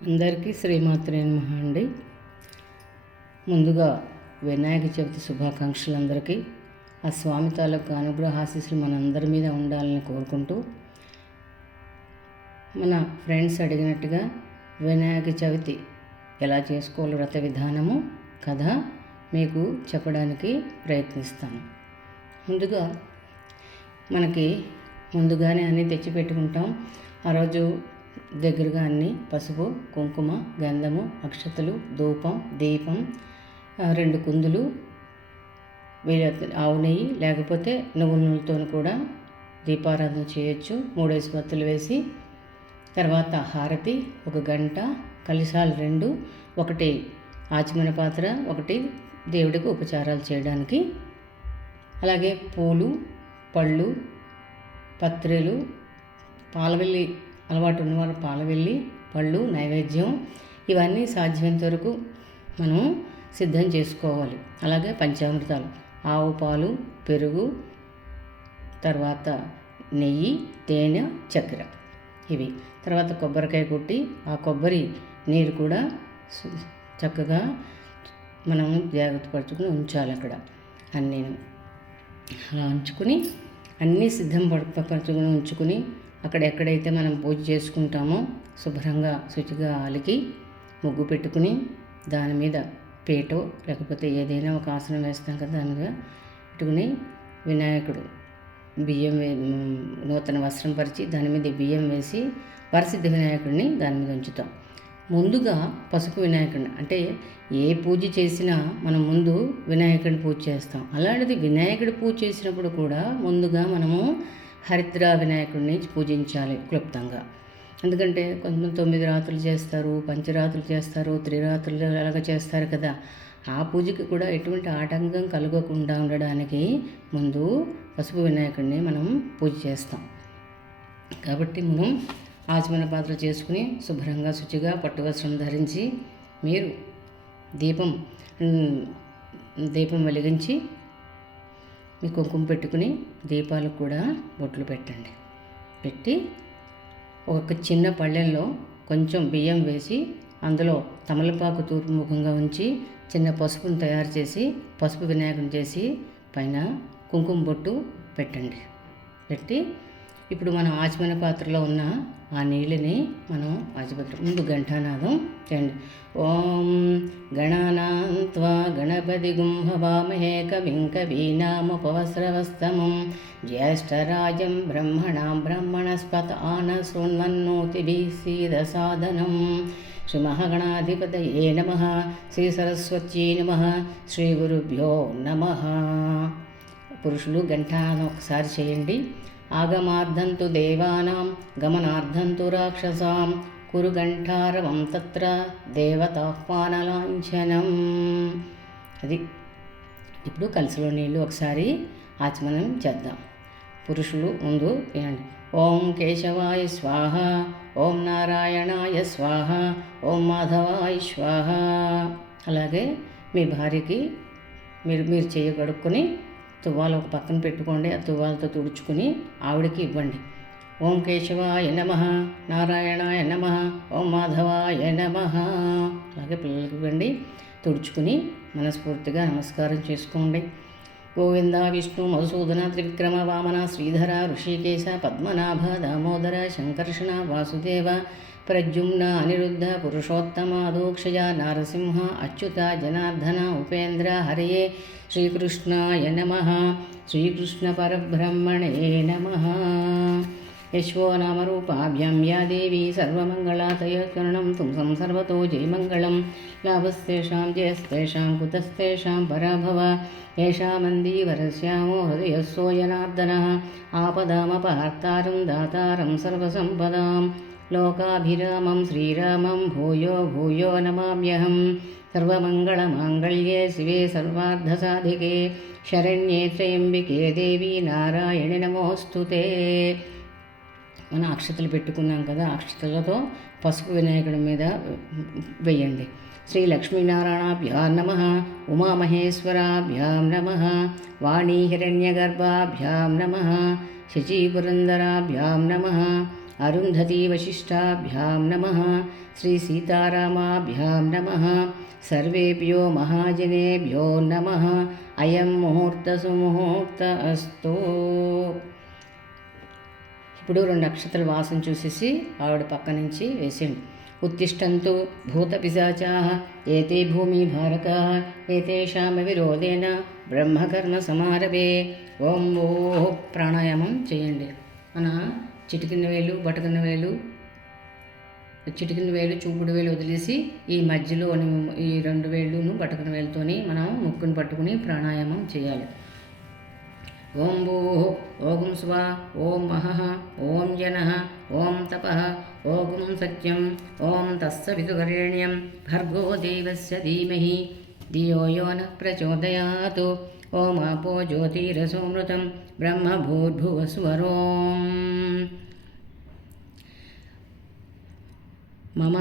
అందరికీ శ్రీమాత్రే నమః అండి. ముందుగా వినాయక చవితి శుభాకాంక్షలు అందరికీ. ఆ స్వామి తాలూకు అనుగ్రహ ఆశీస్సులు మనందరి మీద ఉండాలని కోరుకుంటూ, మన ఫ్రెండ్స్ అడిగినట్టుగా వినాయక చవితి ఎలా చేసుకోవాలో వ్రత విధానము కథ మీకు చెప్పడానికి ప్రయత్నిస్తాను. ముందుగానే అన్నీ తెచ్చిపెట్టుకుంటాం. ఆ రోజు దగ్గరగా అన్నీ పసుపు, కుంకుమ, గంధము, అక్షతలు, ధూపం, దీపం, 2 కుందులు, ఆవు నెయ్యి లేకపోతే నువ్వుల నూనెతో కూడా దీపారాధన చేయొచ్చు. 3 వత్తులు వేసి, తర్వాత హారతి, 1 గంట, కలశాలు 2, ఒకటి ఆచమన పాత్ర, ఒకటి దేవుడికి ఉపచారాలు చేయడానికి, అలాగే పూలు, పళ్ళు, పత్రెలు, పాలవెల్లి అలవాటు ఉన్నవారు పాలవెల్లి, పళ్ళు, నైవేద్యం ఇవన్నీ సాధ్యమైనంత వరకు మనం సిద్ధం చేసుకోవాలి. అలాగే పంచామృతాలు, ఆవు పాలు, పెరుగు, తర్వాత నెయ్యి, తేనె, చక్కెర ఇవి. తర్వాత కొబ్బరికాయ కొట్టి ఆ కొబ్బరి నీరు కూడా చక్కగా మనం జాగ్రత్త పరుచుకుని ఉంచాలి. అక్కడ అన్నీ అలా ఉంచుకుని అన్నీ సిద్ధం పరుచుకుని ఉంచుకుని, అక్కడ ఎక్కడైతే మనం పూజ చేసుకుంటామో శుభ్రంగా శుచిగా అలికి ముగ్గు పెట్టుకుని, దాని మీద పేటో లేకపోతే ఏదైనా ఒక ఆసనం వేస్తాం కదా, దాని మీద పెట్టుకుని వినాయకుడు బియ్యం నూతన వస్త్రం పరిచి దాని మీద బియ్యం వేసి వరసిద్ధ వినాయకుడిని దాని మీద ఉంచుతాం. ముందుగా పసుపు వినాయకుడిని, అంటే ఏ పూజ చేసినా మనం ముందు వినాయకుడిని పూజ చేస్తాం. అలాంటిది వినాయకుడి పూజ చేసినప్పుడు కూడా ముందుగా మనము హరిద్ర వినాయకుడిని పూజించాలి క్లుప్తంగా. ఎందుకంటే కొంతమంది 9 రాత్రులు చేస్తారు, పంచరాత్రులు చేస్తారు, త్రిరాత్రులు అలాగా చేస్తారు కదా. ఆ పూజకి కూడా ఎటువంటి ఆటంకం కలగకుండా ఉండడానికి ముందు పసుపు వినాయకుడిని మనం పూజ చేస్తాం. కాబట్టి మనం ఆచమన పాత్ర చేసుకుని శుభ్రంగా శుచిగా పట్టు వస్త్రం ధరించి మీరు దీపం వెలిగించి మీ కుంకుమ పెట్టుకుని దీపాలకు కూడా బొట్లు పెట్టండి. పెట్టి ఒక చిన్న పళ్ళెంలో కొంచెం బియ్యం వేసి అందులో తమలపాకు తూర్పు ముఖంగా ఉంచి చిన్న పసుపును తయారు చేసి పసుపు వినాయకుని చేసి పైన కుంకుమ బొట్టు పెట్టండి. పెట్టి ఇప్పుడు మనం ఆచమన పాత్రలో ఉన్న ఆ నీళ్ళని మనం ఆచమన ముందు ఘంటానాదం చేయండి. ఓం గణానాం త్వా గణపతి గుంభవామహే కవిం కవీనాముపవస్రవస్తమం జ్యేష్ఠరాజం బ్రహ్మణస్పత ఆనశృణ్వన్నోతిభిः సీదసాదనం. శ్రీ మహాగణాధిపతయే నమః. శ్రీ సరస్వత్యై నమః. శ్రీ గురుభ్యో నమః. పురుషులు ఘంటానాదం ఒకసారి చేయండి. ఆగమార్థంతు దేవానాం గమనార్థంతు రాక్షసాం కురు ఘంటారవం తత్ర దేవతాహ్వానలాంఛనం. అది ఇప్పుడు కలసలో నీళ్ళు ఒకసారి ఆచమనం చేద్దాం. పురుషులు ముందు వినండి. ఓం కేశవాయ స్వాహ, ఓం నారాయణాయ స్వాహ, ఓం మాధవాయ స్వాహ. అలాగే మీ భార్యకి మీరు చెయ్యి కడుక్కొని తువ్వాలు ఒక పక్కన పెట్టుకోండి. ఆ తువ్వాలతో తుడుచుకుని ఆవిడకి ఇవ్వండి. ఓం కేశవాయ నమః, నారాయణాయ నమః, ఓం మాధవాయ నమః. అలాగే పిల్లలకి ఇవ్వండి. తుడుచుకుని మనస్ఫూర్తిగా నమస్కారం చేసుకోండి. గోవింద విష్ణు మధుసూదన త్రివిక్రమ వామన శ్రీధర ఋషికేశ పద్మనాభ దామోదర సంకర్షణ వాసుదేవ ప్రద్యుమ్న అనిరుద్ధ పురుషోత్తమ అదోక్షయ నారసింహ అచ్యుత జనార్దన ఉపేంద్ర హరయే శ్రీకృష్ణాయ నమః. శ్రీకృష్ణ పరబ్రహ్మణే నమః. యశ్వో నామరూపాభ్యాం యా దేవీ సర్వమంగళాతయకరణం తుంసం సర్వతో జయమంగళం. లాభస్తేషాం జయస్తేషాం కుతస్తేషాం పరాభవ. ఏషామందీవరస్యామో హృదయస్సో జనార్దనః. ఆపదామపహర్తారం దాతారం సర్వసంపదాం. లోకాభిరామం శ్రీరామం భూయో భూయో నమామ్యహం. సర్వమంగళమాంగళ్యే శివే సర్వార్థసాధికే శరణ్యే త్రయంబికే దేవి నారాయణి నమోస్తుతే. మన అక్షతలు పెట్టుకున్నాం కదా, అక్షతలతో పసుపు వినాయకుడి మీద వేయండి. శ్రీ లక్ష్మీనారాయణాభ్యాం నమః. ఉమామహేశ్వరాభ్యాం నమః. వాణీ హిరణ్యగర్భాభ్యాం నమః. శచీపురందరాభ్యాం నమః. अरुन्धती वशिष्ठाभ्यां नमः श्रीसीतारामाभ्यां नमः सर्वेभ्यो महाजनेभ्यो नमः अयं मुहूर्तसुमुहूर्त अस्तु. ఇప్పుడు 2 నక్షత్రాల వాసన చూసేసి ఆవిడ పక్క నుంచి వేసేయండి. ఉత్తిష్టంతు భూతపిశాచాః ఏతే భూమిభారకాః ఏతేషాం విరోధేన బ్రహ్మకర్మ సమారభే. ఓం ఓం ప్రాణాయామం చేయండి. మన చిటికిన వేలు, బటకన వేలు, చిటికిన వేలు, చూపుడు వేలు వదిలేసి ఈ మధ్యలోని ఈ 2 వేళ్ళును బటకన వేలుతోని మనం ముక్కును పట్టుకుని ప్రాణాయామం చేయాలి. ఓం భూః ఓం స్వా ఓం మహః ఓం జనః ఓం తపః ఓం సత్యం ఓం తస్సవితుర్వరేణ్యం భర్గో దేవస్య ధీమహి ధియో యో నః ప్రచోదయాత్. ఓం ఆపో జ్యోతిరసోమృతం బ్రహ్మ భూర్భువస్వరోం. మమ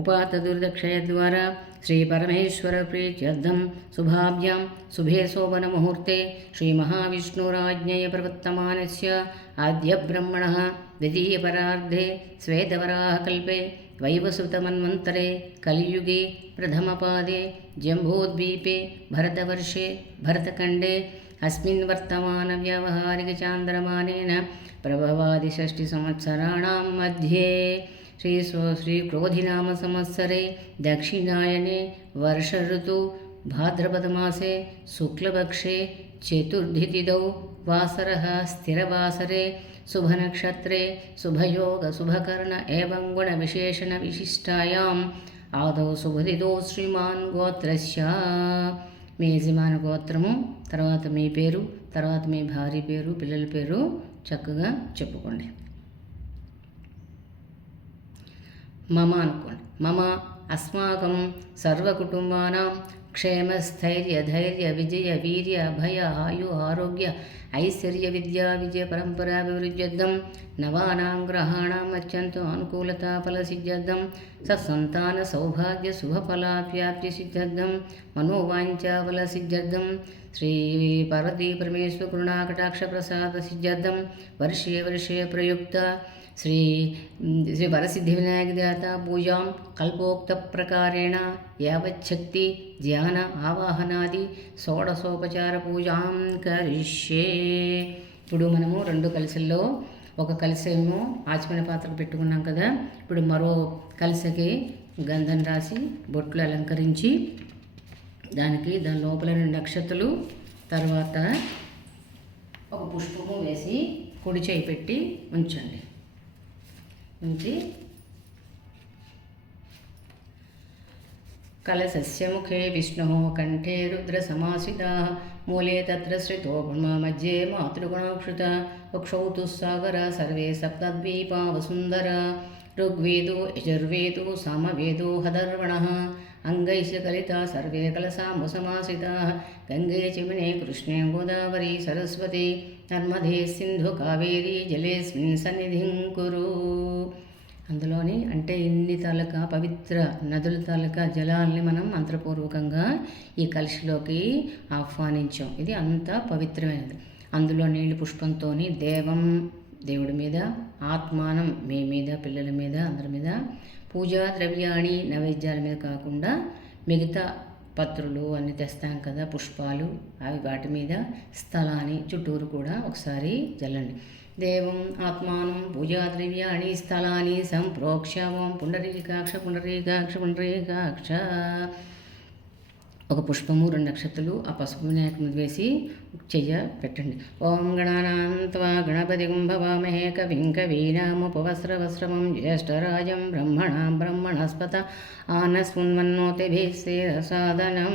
उपातदुर्दक्षयद्वारा श्रीपरमेश्वरप्रीत्यर्थं शुभाभ्यां शुभे शोभनमुहूर्ते श्रीमहाविष्णुराज्ञय प्रवर्तमानस्य आद्यब्रह्मणः द्वितीयपरार्धे श्वेतवराहकल्पे वैवस्वतमन्वन्तरे कलियुगे प्रथमपादे जम्बूद्वीपे भरतवर्षे भरतखण्डे अस्मिन् वर्तमानव्यावहारिकचान्द्रमानेन प्रभवादिषष्टिसंवत्सराणां मध्ये श्रीक्रोधिनाम संवत्सरे दक्षिणायने वर्ष ऋतु भाद्रपदमासे शुक्लपक्षे चतुर्थितिथौ वासरः स्थिरवासरे शुभनक्षत्रे शुभयोग शुभकर्ण एवं गुणविशेषणविशिष्टायाम् आदौ शुभतिथौ श्रीमान् गोत्रस्य. మీ యజమాన గోత్రము, తర్వాత మీ పేరు, తర్వాత మీ భార్య పేరు, పిల్లల పేరు చక్కగా చెప్పుకోండి. మమ అనుకోండి. మమ అస్మాకం సర్వకుటుంబానాం క్షేమస్థైర్య ధైర్య విజయ వీర్య అభయ ఆయు ఆరోగ్య ఐశ్వర్య విద్యా విజయ పరంపరాభివృద్ధ్యర్థం నవానాం గ్రహాణాం అత్యంత అనుకూలతా ఫలసిద్ధ్యర్థం సత్సంతాన సౌభాగ్య శుభఫలాప్యాప్తి సిద్ధ్యర్థం మనోవాంఛాఫలసిద్ధ్యర్థం శ్రీ పార్వతీ పరమేశ్వర కరుణాకటాక్ష ప్రసాద సిద్ధ్యర్థం వర్షే వర్షే ప్రయుక్త శ్రీ వరసిద్ధి వినాయక దేవత పూజాం కల్పోక్త ప్రకారేణ యావచ్చక్తి ధ్యాన ఆవాహనాది షోడశోపచార పూజాం కరిష్యే. ఇప్పుడు మనము 2 కలశల్లో ఒక కలశేమో ఆచమన పాత్రకు పెట్టుకున్నాం కదా. ఇప్పుడు మరో కలశకి గంధం రాసి బొట్లు అలంకరించి దాని లోపల 2 నక్షత్రాలు, తర్వాత ఒక పుష్పము వేసి కుడి చేయి పెట్టి ఉంచండి. ఉంచి కలశస్య ముఖే విష్ణుః కంఠే రుద్రసమాసితః మూలే తత్ర శ్రితో బ్రహ్మ మధ్యే మాతృగుణాక్షుత వక్షౌ తు సాగర సర్వే సప్తద్వీపా వసుంధర ఋగ్వేదో యజుర్వేదో సామవేదో హదర్వణః అంగైశ్చ కలితా సర్వే కలశాంబు సమాసితాః గంగే చమినే కృష్ణే గోదావరి సరస్వతి నర్మదే సింధు కావేరీ జలేస్మిన్ సన్నిధిం కురు. అందులోని అంటే ఇన్ని తాలూకా పవిత్ర నదుల తాలూకా జలాల్ని మనం మంత్రపూర్వకంగా ఈ కలశలోకి ఆహ్వానించాం. ఇది అంత పవిత్రమైనది. అందులో నీళ్ళు పుష్పంతో దేవుడి మీద, ఆత్మానం మీ మీద, పిల్లల మీద, అందరి మీద పూజా ద్రవ్యాణి నైవేద్యాల మీద కాకుండా మిగతా పత్రులు అన్నీ తెస్తాం కదా, పుష్పాలు, అవి వాటి మీద స్థలాన్ని చుట్టూరు కూడా ఒకసారి జల్లండి. దేవం ఆత్మానం పూజా ద్రవ్యాణి స్థలాన్ని సంప్రోక్ష ఓం పుండరీకాక్ష పుండరీకాక్ష పుండరీకాక్ష. ఒక పుష్పము 2 నక్షత్రాలు ఆ పసుపు వినాయక మీద వేసి చెయ్య పెట్టండి. ఓం గణానాన్త్వా గణపతిం భవామహే కవిం కవీనాముపవస్రవస్రమం జ్యేష్ఠరాజం బ్రహ్మణాం బ్రహ్మణస్పత ఆనస్మున్మన్నోతిభిస్సేరసాదనం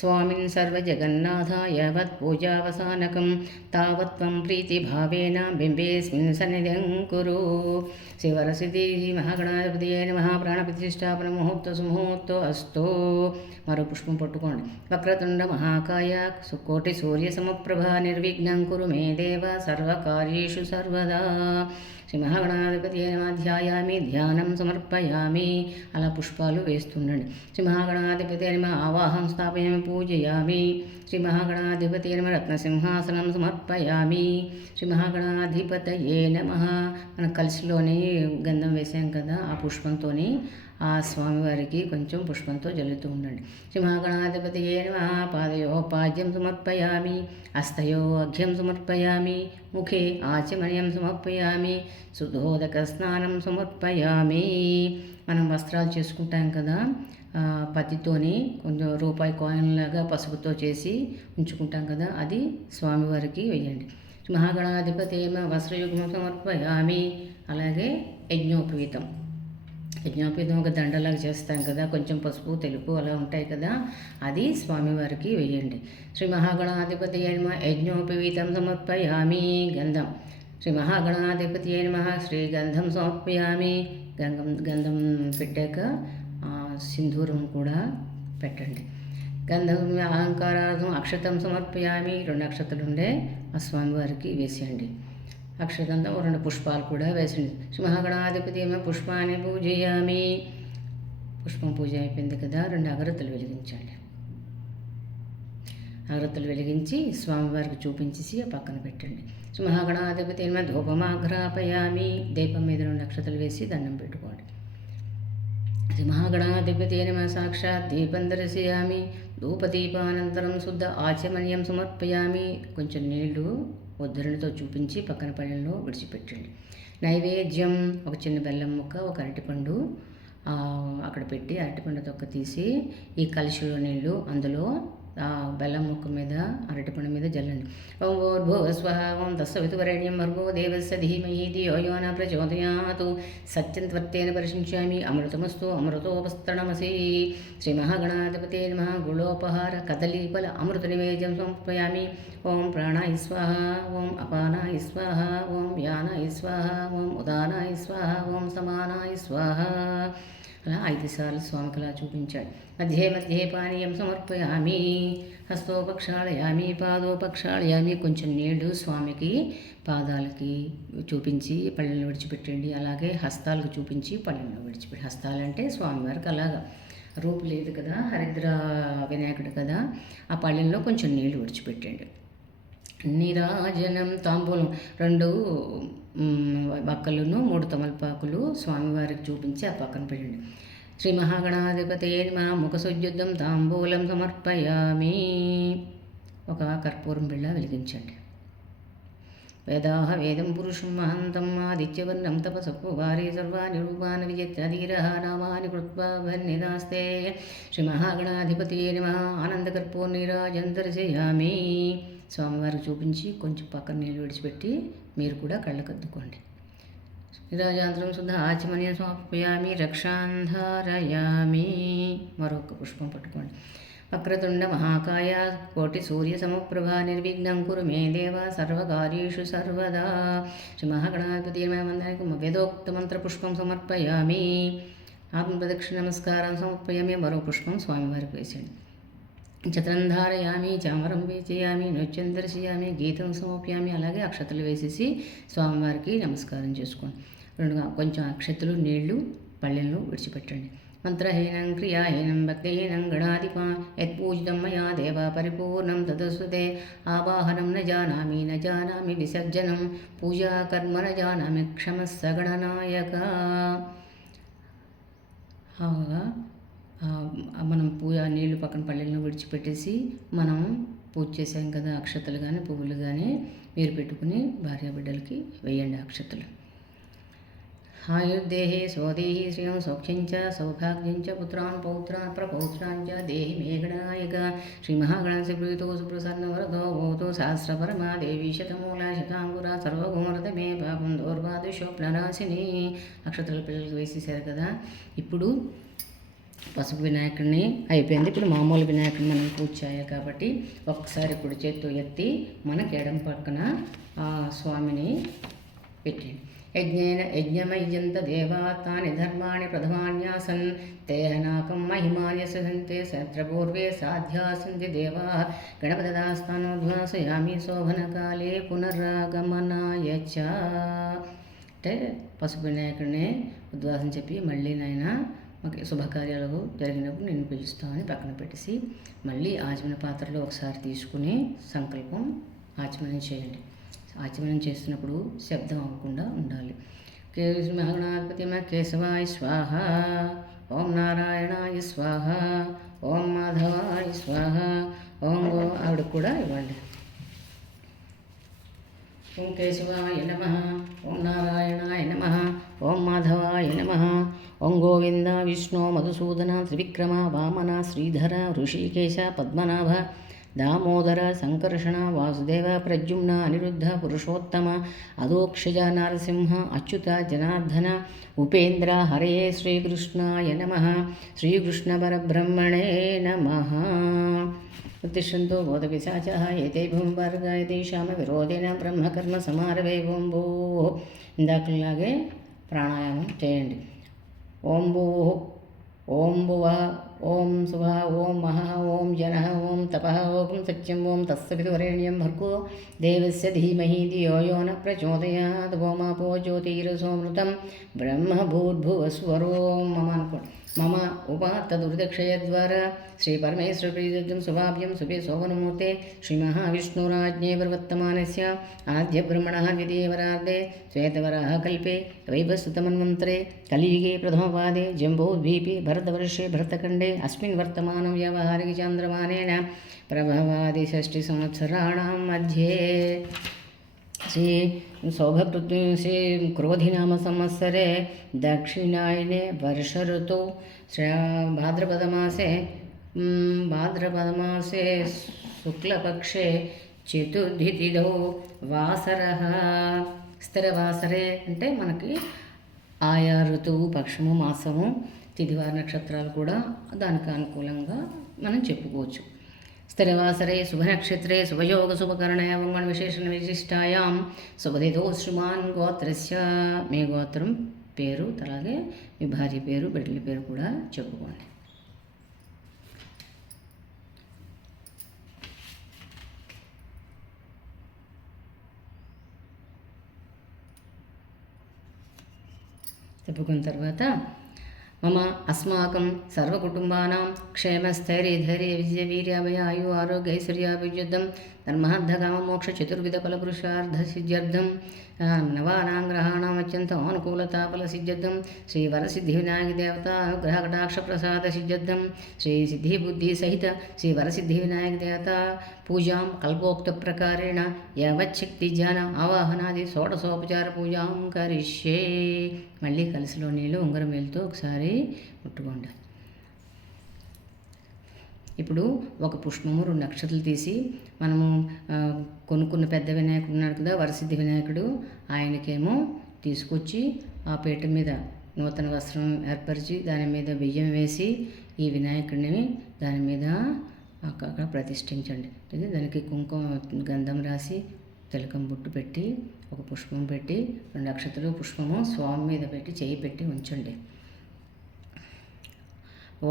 స్వామిన్ సర్వజగన్నాథాయ వత్పూజావసానకం తావత్వం ప్రీతిభావేన బింబేస్మిన్ సన్నిధిం కురు. శివరసిద్ధి మహాగణాధిపతియే నమః. ప్రాణప్రతిష్ఠాపన ముహూర్త సుముహూర్తో అస్తు. మరో పుష్పం పట్టుకోండి. వక్రతుండ మహాకాయ సుకోటి సూర్య సమప్రభ నిర్విఘ్నం కురు మే దేవ సర్వకార్యేషు సర్వదా. శ్రీ మహాగణాధిపతి ధ్యాయామి ధ్యానం సమర్పయామి. అలా పుష్పాలు వేస్తుండండి. శ్రీ మహాగణాధిపతి ఆవాహం స్థాపయామి పూజయామి. శ్రీ మహాగణాధిపతి రత్నసింహాసనం సమర్పయామి. శ్రీ మహాగణాధిపతయే నమః. మనం కలిసిలోని గంధం వేసాం కదా, ఆ పుష్పంతోని ఆ స్వామివారికి కొంచెం పుష్పంతో జల్లుతూ ఉండండి. శ్రీ మహాగణాధిపతయే నమః. పాదయో పాద్యం సమర్పయామి. హస్తయో అఘ్యం సమర్పయామి. ముఖే ఆచమనీయం సమర్పయామి. శుద్ధోదక స్నానం సమర్పయామి. మనం వస్త్రాలు చేసుకుంటాం కదా, పత్తితోని కొంచెం రూపాయి కాయిన్ లాగా పసుపుతో చేసి ఉంచుకుంటాం కదా, అది స్వామివారికి వేయండి. మహాగణాధిపతి వస్త్రయుగ్మం సమర్పయామి. అలాగే యజ్ఞోపవీతం ఒక దండలాగా చేస్తాం కదా, కొంచెం పసుపు తెలుపు అలా ఉంటాయి కదా, అది స్వామివారికి వేయండి. శ్రీ మహాగణాధిపతి యజ్ఞోపవీతం సమర్పయామి. గంధం శ్రీ మహాగణాధిపతి శ్రీ గంధం సమర్పయామి. గంధం పెట్టాక సింధూరం కూడా పెట్టండి. గంధం అలంకారార్థం అక్షతం సమర్పయామి. 2 అక్షతలు ఉండే ఆ స్వామివారికి వేసేయండి. అక్షతంతో 2 పుష్పాలు కూడా వేసండి. శ్రీ మహాగణాధిపతి పుష్పాన్ని పూజయామి. పుష్పం పూజ అయిపోయింది కదా, 2 అగరత్తులు వెలిగించండి. అగరత్తులు వెలిగించి స్వామివారికి చూపించేసి పక్కన పెట్టండి. శ్రీ మహాగణాధిపతి ధూపమాఘ్రాపయామి. దీపం మీద 2 అక్షతలు వేసి దండం పెట్టుకోండి. శ్రీ మహాగణాధిపతి సాక్షాత్ దీపం దర్శయామి. ధూపదీపానంతరం శుద్ధ ఆచమనీయం సమర్పయామి. కొంచెం నీళ్లు ఉద్ధరణతో చూపించి పక్కన పళ్ళెంలో విడిచిపెట్టండి. నైవేద్యం ఒక చిన్న బెల్లం ముక్క, ఒక అరటిపండు అక్కడ పెట్టి అరటిపండు తొక్క తీసి ఈ కలశలో నీళ్లు అందులో బెల్లం ముక్క మీద అరటిపండు మీద జల్లండి. ఓం భూర్భువ స్వః. ఓం తత్సవితుర్వరేణ్యం భర్గో దేవస్య ధీమహి ధియో యో న ప్రచోదయాత్. సత్యం త్వర్తేన పరిశించామి. అమృతమస్తు అమృతోపస్తరణమసి. శ్రీ మహాగణాధిపతే నమః. గుళోపహార కదలీఫల అమృత నివేద్యం సమర్పయామి. ఓం ప్రాణాయ స్వాహ. ఓం అపానాయ స్వాహ. ఓం వ్యానాయ స్వాహ. ఓం ఉదానాయ స్వాహ. ఓం సమానాయ స్వాహ. అలా 5 సార్లు స్వామికి అలా చూపించాడు. మధ్యే మధ్యే పానీయం సమర్పయామి. హస్తోపక్షాళయామి. పాదోపక్షాళయామి. కొంచెం నీళ్లు స్వామికి పాదాలకి చూపించి పళ్ళెంలో విడిచిపెట్టండి. అలాగే హస్తాలకు చూపించి పళ్ళెంలో విడిచిపెట్టి. హస్తాలంటే స్వామివారికి అలాగా రూపు లేదు కదా, హరిద్ర వినాయకుడు కదా, ఆ పళ్ళెంలో కొంచెం నీళ్లు విడిచిపెట్టండి. నీరాజనం తాంబూలం 2 వక్కలును 3 తమలపాకులు స్వామివారికి చూపించి ఆ పక్కన పెట్టండి. శ్రీ మహాగణాధిపతి ముఖశుద్ధం తాంబూలం సమర్పయామి. ఒక కర్పూరం బిళ్ళ వెలిగించండి. వేదాహ వేదం పురుషం మహంతం ఆదిత్యవర్ణం తపసపు వారి సర్వాణి రూపాన్ని విజిత్రధీర నామాని కృత్వా భన్నిదాస్తే. శ్రీ మహాగణాధిపతి ఆనందకర్పూర్ నీరాజం దర్శయామి. స్వామివారికి చూపించి కొంచెం పక్కన నీళ్ళు విడిచిపెట్టి మీరు కూడా కళ్ళకద్దుకోండి. నీరాజాంతరం శుద్ధ ఆచమనీయం సమర్పయామి. రక్షాంధారయామి. మరొక పుష్పం పట్టుకోండి. వక్రతుండ మహాకాయ కోటి సూర్య సమప్రభా నిర్విఘ్నం కురు మే దేవ సర్వకార్యేషు సర్వదా. శ్రీ మహాగణాధిపతి మందిరానికి వేదోక్త మంత్ర పుష్పం సమర్పయామి. ఆత్మప్రదక్షిణ నమస్కారం సమర్పయామి. మరో పుష్పం స్వామివారికి వేసేయండి. చత్రం ధారయామి. చామరం వేచేయామి. నృత్యం దర్శయామి. గీతం సమర్పయామి. అలాగే అక్షతలు వేసేసి స్వామివారికి నమస్కారం చేసుకోండి. 2 కొంచెం అక్షతలు నీళ్లు పళ్ళెంలో విడిచిపెట్టండి. మంత్రహీనం క్రియాహీనం భక్తిహీనం గణాధిపా యత్పూజితం మయా దేవ పరిపూర్ణం తదస్సుతే. ఆవాహనం న జానామి విసర్జనం పూజా కర్మ న జానామి క్షమస్స గణనాయక. మనం పూజ నీళ్లు పక్కన పళ్ళెలను విడిచిపెట్టేసి మనం పూజ చేసాం కదా, అక్షతలు కానీ పువ్వులు కానీ మీరు పెట్టుకుని భార్యాబిడ్డలకి వేయండి అక్షతలు. ఆయుర్దేహే స్వదేహి శ్రియం సౌఖ్యంచ సౌభాగ్యంచ పుత్రాన్ పౌత్రాన్ ప్రపౌత్రాంచ దేహి మే గణాయక. శ్రీ మహాగణాసి ప్రీతో సుప్రసన్న వరదో భూతో సహస్రపరమా దేవి శతమూల శతాంగుర సర్వగుమరత మే పాపం దౌర్బాధుషోప్లనాశిని. అక్షతల పిల్లలకు వేసేసారు కదా. ఇప్పుడు పసుపు వినాయకుడిని అయిపోయింది. ఇప్పుడు మామూలు వినాయకుడిని మనం పూజ చేయాలి కాబట్టి ఒక్కసారి కుడి చేత్తో ఎత్తి మనకి ఎడం పక్కన ఆ స్వామిని పెట్టండి. యజ్ఞమయ్యంత దేవాతాని ధర్మాణి ప్రథమాన్యాసన్ తేహనాకం మహిమాన్య సహంతే శత్రపూర్వే సాధ్యాసంతి దేవా. గణపతిదాస్తానోద్వాసయామి శోభనకాలే పునరాగమనాయ చ. అంటే పసుపు వినాయకుడిని ఉద్వాసన చెప్పి మళ్ళీ నాయన మాకు శుభకార్యాలు జరిగినప్పుడు నేను పిలుస్తామని పక్కన పెట్టేసి మళ్ళీ ఆచమన పాత్రలో ఒకసారి తీసుకుని సంకల్పం ఆచమనం చేయండి. ఆచమనం చేస్తున్నప్పుడు శబ్దం అవ్వకుండా ఉండాలి. గణాధిపతి కేశవాయ స్వాహ, ఓం నారాయణాయ స్వాహ, ఓం మాధవాయ స్వాహ, ఓం ఆవిడకు కూడా ఇవ్వండి. ఓం కేశవాయ నమః, ఓం నారాయణాయ నమః, ఓం మాధవాయ నమః, ఓం గోవింద విష్ణు మధుసూదన త్రివిక్రమ వామన శ్రీధర ఋషికేశ పద్మనాభ దామోదర సంకర్షణ వాసుదేవ ప్రద్యుమ్న అనిరుద్ధ పురుషోత్తమ అదోక్షజ నరసింహ అచ్యుత జనార్దన ఉపేంద్ర హరయే శ్రీకృష్ణాయ నమః, శ్రీకృష్ణ పరబ్రహ్మణే నమః. ఉత్తిష్టంతో బోధపిశాచః ఏతే భూమివర్గాయ తేషామ విరోధేన బ్రహ్మకర్మ సమారభే. ఓం భూ ఇందాకలాగే ప్రాణాయామం చేయండి. ఓం భూ, ఓం భువ, ఓం శుభ, ఓం మహ, ఓం జన, ఓం తప, ఓం సత్యం, ఓం తత్సవితుర్వరేణ్యం భర్గో దేవస్య ధీమహి ధియో యో న ప్రచోదయాత్. ఓమాపో జ్యోతిరసోమృతం బ్రహ్మ భూర్భువస్వరోం మమ అనుకోండి. మమ ఉపాత్తదుర్దక్షయద్వారా శ్రీ పరమేశ్వర ప్రీత్యర్థం శుభాభ్యం శుభే శోభనమూర్తే శ్రీ మహావిష్ణురాజ్ఞే ప్రవర్తమానస్య ఆద్య బ్రహ్మణः ద్వితీయవరార్ధే శ్వేతవరాహ కల్పే వైవస్వతమన్వంతరే కలియుగే ప్రథమపాదే జంబోద్వీపే భరతవర్షే భరతఖण्डे अस्मिन् वर्तमानं व्यावहारिक चान्द्रमानेन प्रभवादि 6 संवत्सराणां मध्ये श्री सौभकृत्वे श्री क्रोधिनाम संवत्सरे दक्षिणायने वर्ष ऋतौ भाद्रपदमासे शुक्लपक्षे चतुर्थितिथौ वासरः. స్థిరవాసరే అంటే మనకి ఆయా ఋతువు పక్షము మాసము తిథివార నక్షత్రాలు కూడా దానికి అనుకూలంగా మనం చెప్పుకోవచ్చు. స్థిరవాసరే శుభనక్షత్రే శుభయోగ శుభకరణే మంగళ విశేషణ విశిష్టాయాం శుభదితో శ్రీమాన్ గోత్రస్య. మీ గోత్రం పేరు అలాగే మీ భార్య పేరు బిడ్డల పేరు కూడా చెప్పుకోండి. చెప్పుకున్న తర్వాత మమ అస్మాకం సర్వకుటుంబానాం క్షేమస్థైర్యధైర్య విజయ వీర్యాభయ ఆయు ఆరోగ్య ఐశ్వర్యాభివృద్ధం ధర్మార్థకామ మోక్ష చతుర్విధ ఫలపురుషార్థ సిద్ధ్యర్థం నవానాం గ్రహాణం అత్యంత అనుకూలతా ఫల సిద్ధ్యర్థం శ్రీ వరసిద్ధి వినాయక దేవత అనుగ్రహ కటాక్ష ప్రసాద సిద్ధ్యర్థం శ్రీ సిద్ధి బుద్ధి సహిత శ్రీ వరసిద్ధి వినాయక దేవత పూజాం కల్పోక్త ప్రకారేణ యావచ్చక్తి ధ్యాన ఆవాహనాది షోడశోపచార పూజాం కరిష్యే. మళ్ళీ కలసిలో నీళ్ళు ఉంగరం వేలుతో ఒకసారి ముట్టుకోండి. ఇప్పుడు ఒక పుష్పము 2 నక్షత్రాలు తీసి మనము కొనుక్కున్న పెద్ద వినాయకుడు ఉన్నాడు కదా వరసిద్ధి వినాయకుడు, ఆయనకేమో తీసుకొచ్చి ఆ పీట మీద నూతన వస్త్రం ఏర్పరిచి దాని మీద బియ్యం వేసి ఈ వినాయకుడిని దాని మీద అక్కడ ప్రతిష్ఠించండి. దానికి కుంకుమ గంధం రాసి తిలకం బొట్టు పెట్టి ఒక పుష్పం పెట్టి 2 నక్షత్రాలు పుష్పము స్వామి మీద పెట్టి చేయి పెట్టి ఉంచండి.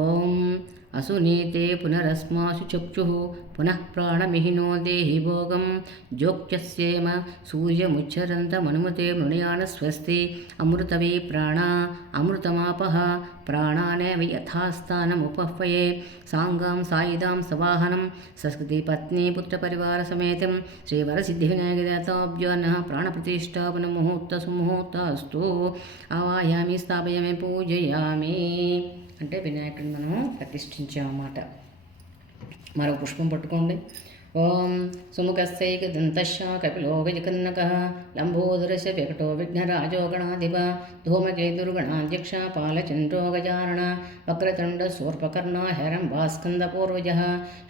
ఓం అసునీతే పునరస్మాసు చక్షు పునః ప్రాణమిహినో దేహి భోగం జోక్యస్యేమ సూర్యముచ్చరంతమనుమతే మృణయాన స్వస్తి అమృతవే ప్రాణ అమృతమాపః ప్రాణానేవ యథాస్థానముపహ్వయే సాంగాం సాయుధాం సవాహనం సంస్కృతి పత్ని పుత్రపరివార సమేతం శ్రీవరసిద్ధివినాయకదేవతాభ్యో నః ప్రాణప్రతిష్ఠాపన ముహూర్త సుముహూర్త అస్తు. ఆవాయామి స్థాపయామి పూజయామి అంటే వినాయకుడిని మనం ప్రతిష్ఠించామన్నమాట. మరో పుష్పం పట్టుకోండి. ఓం సుముఖస్యైక దంతశ్చ కపిలో గజకన్నకః లంబోదరస్య వికటో విఘ్నరాజో గణాధిప ధూమకేతుర్గణాధ్యక్ష పాలచంద్రో గజానన వక్రతుండ శూర్పకర్ణ హేరంబాస్కందపూర్వజः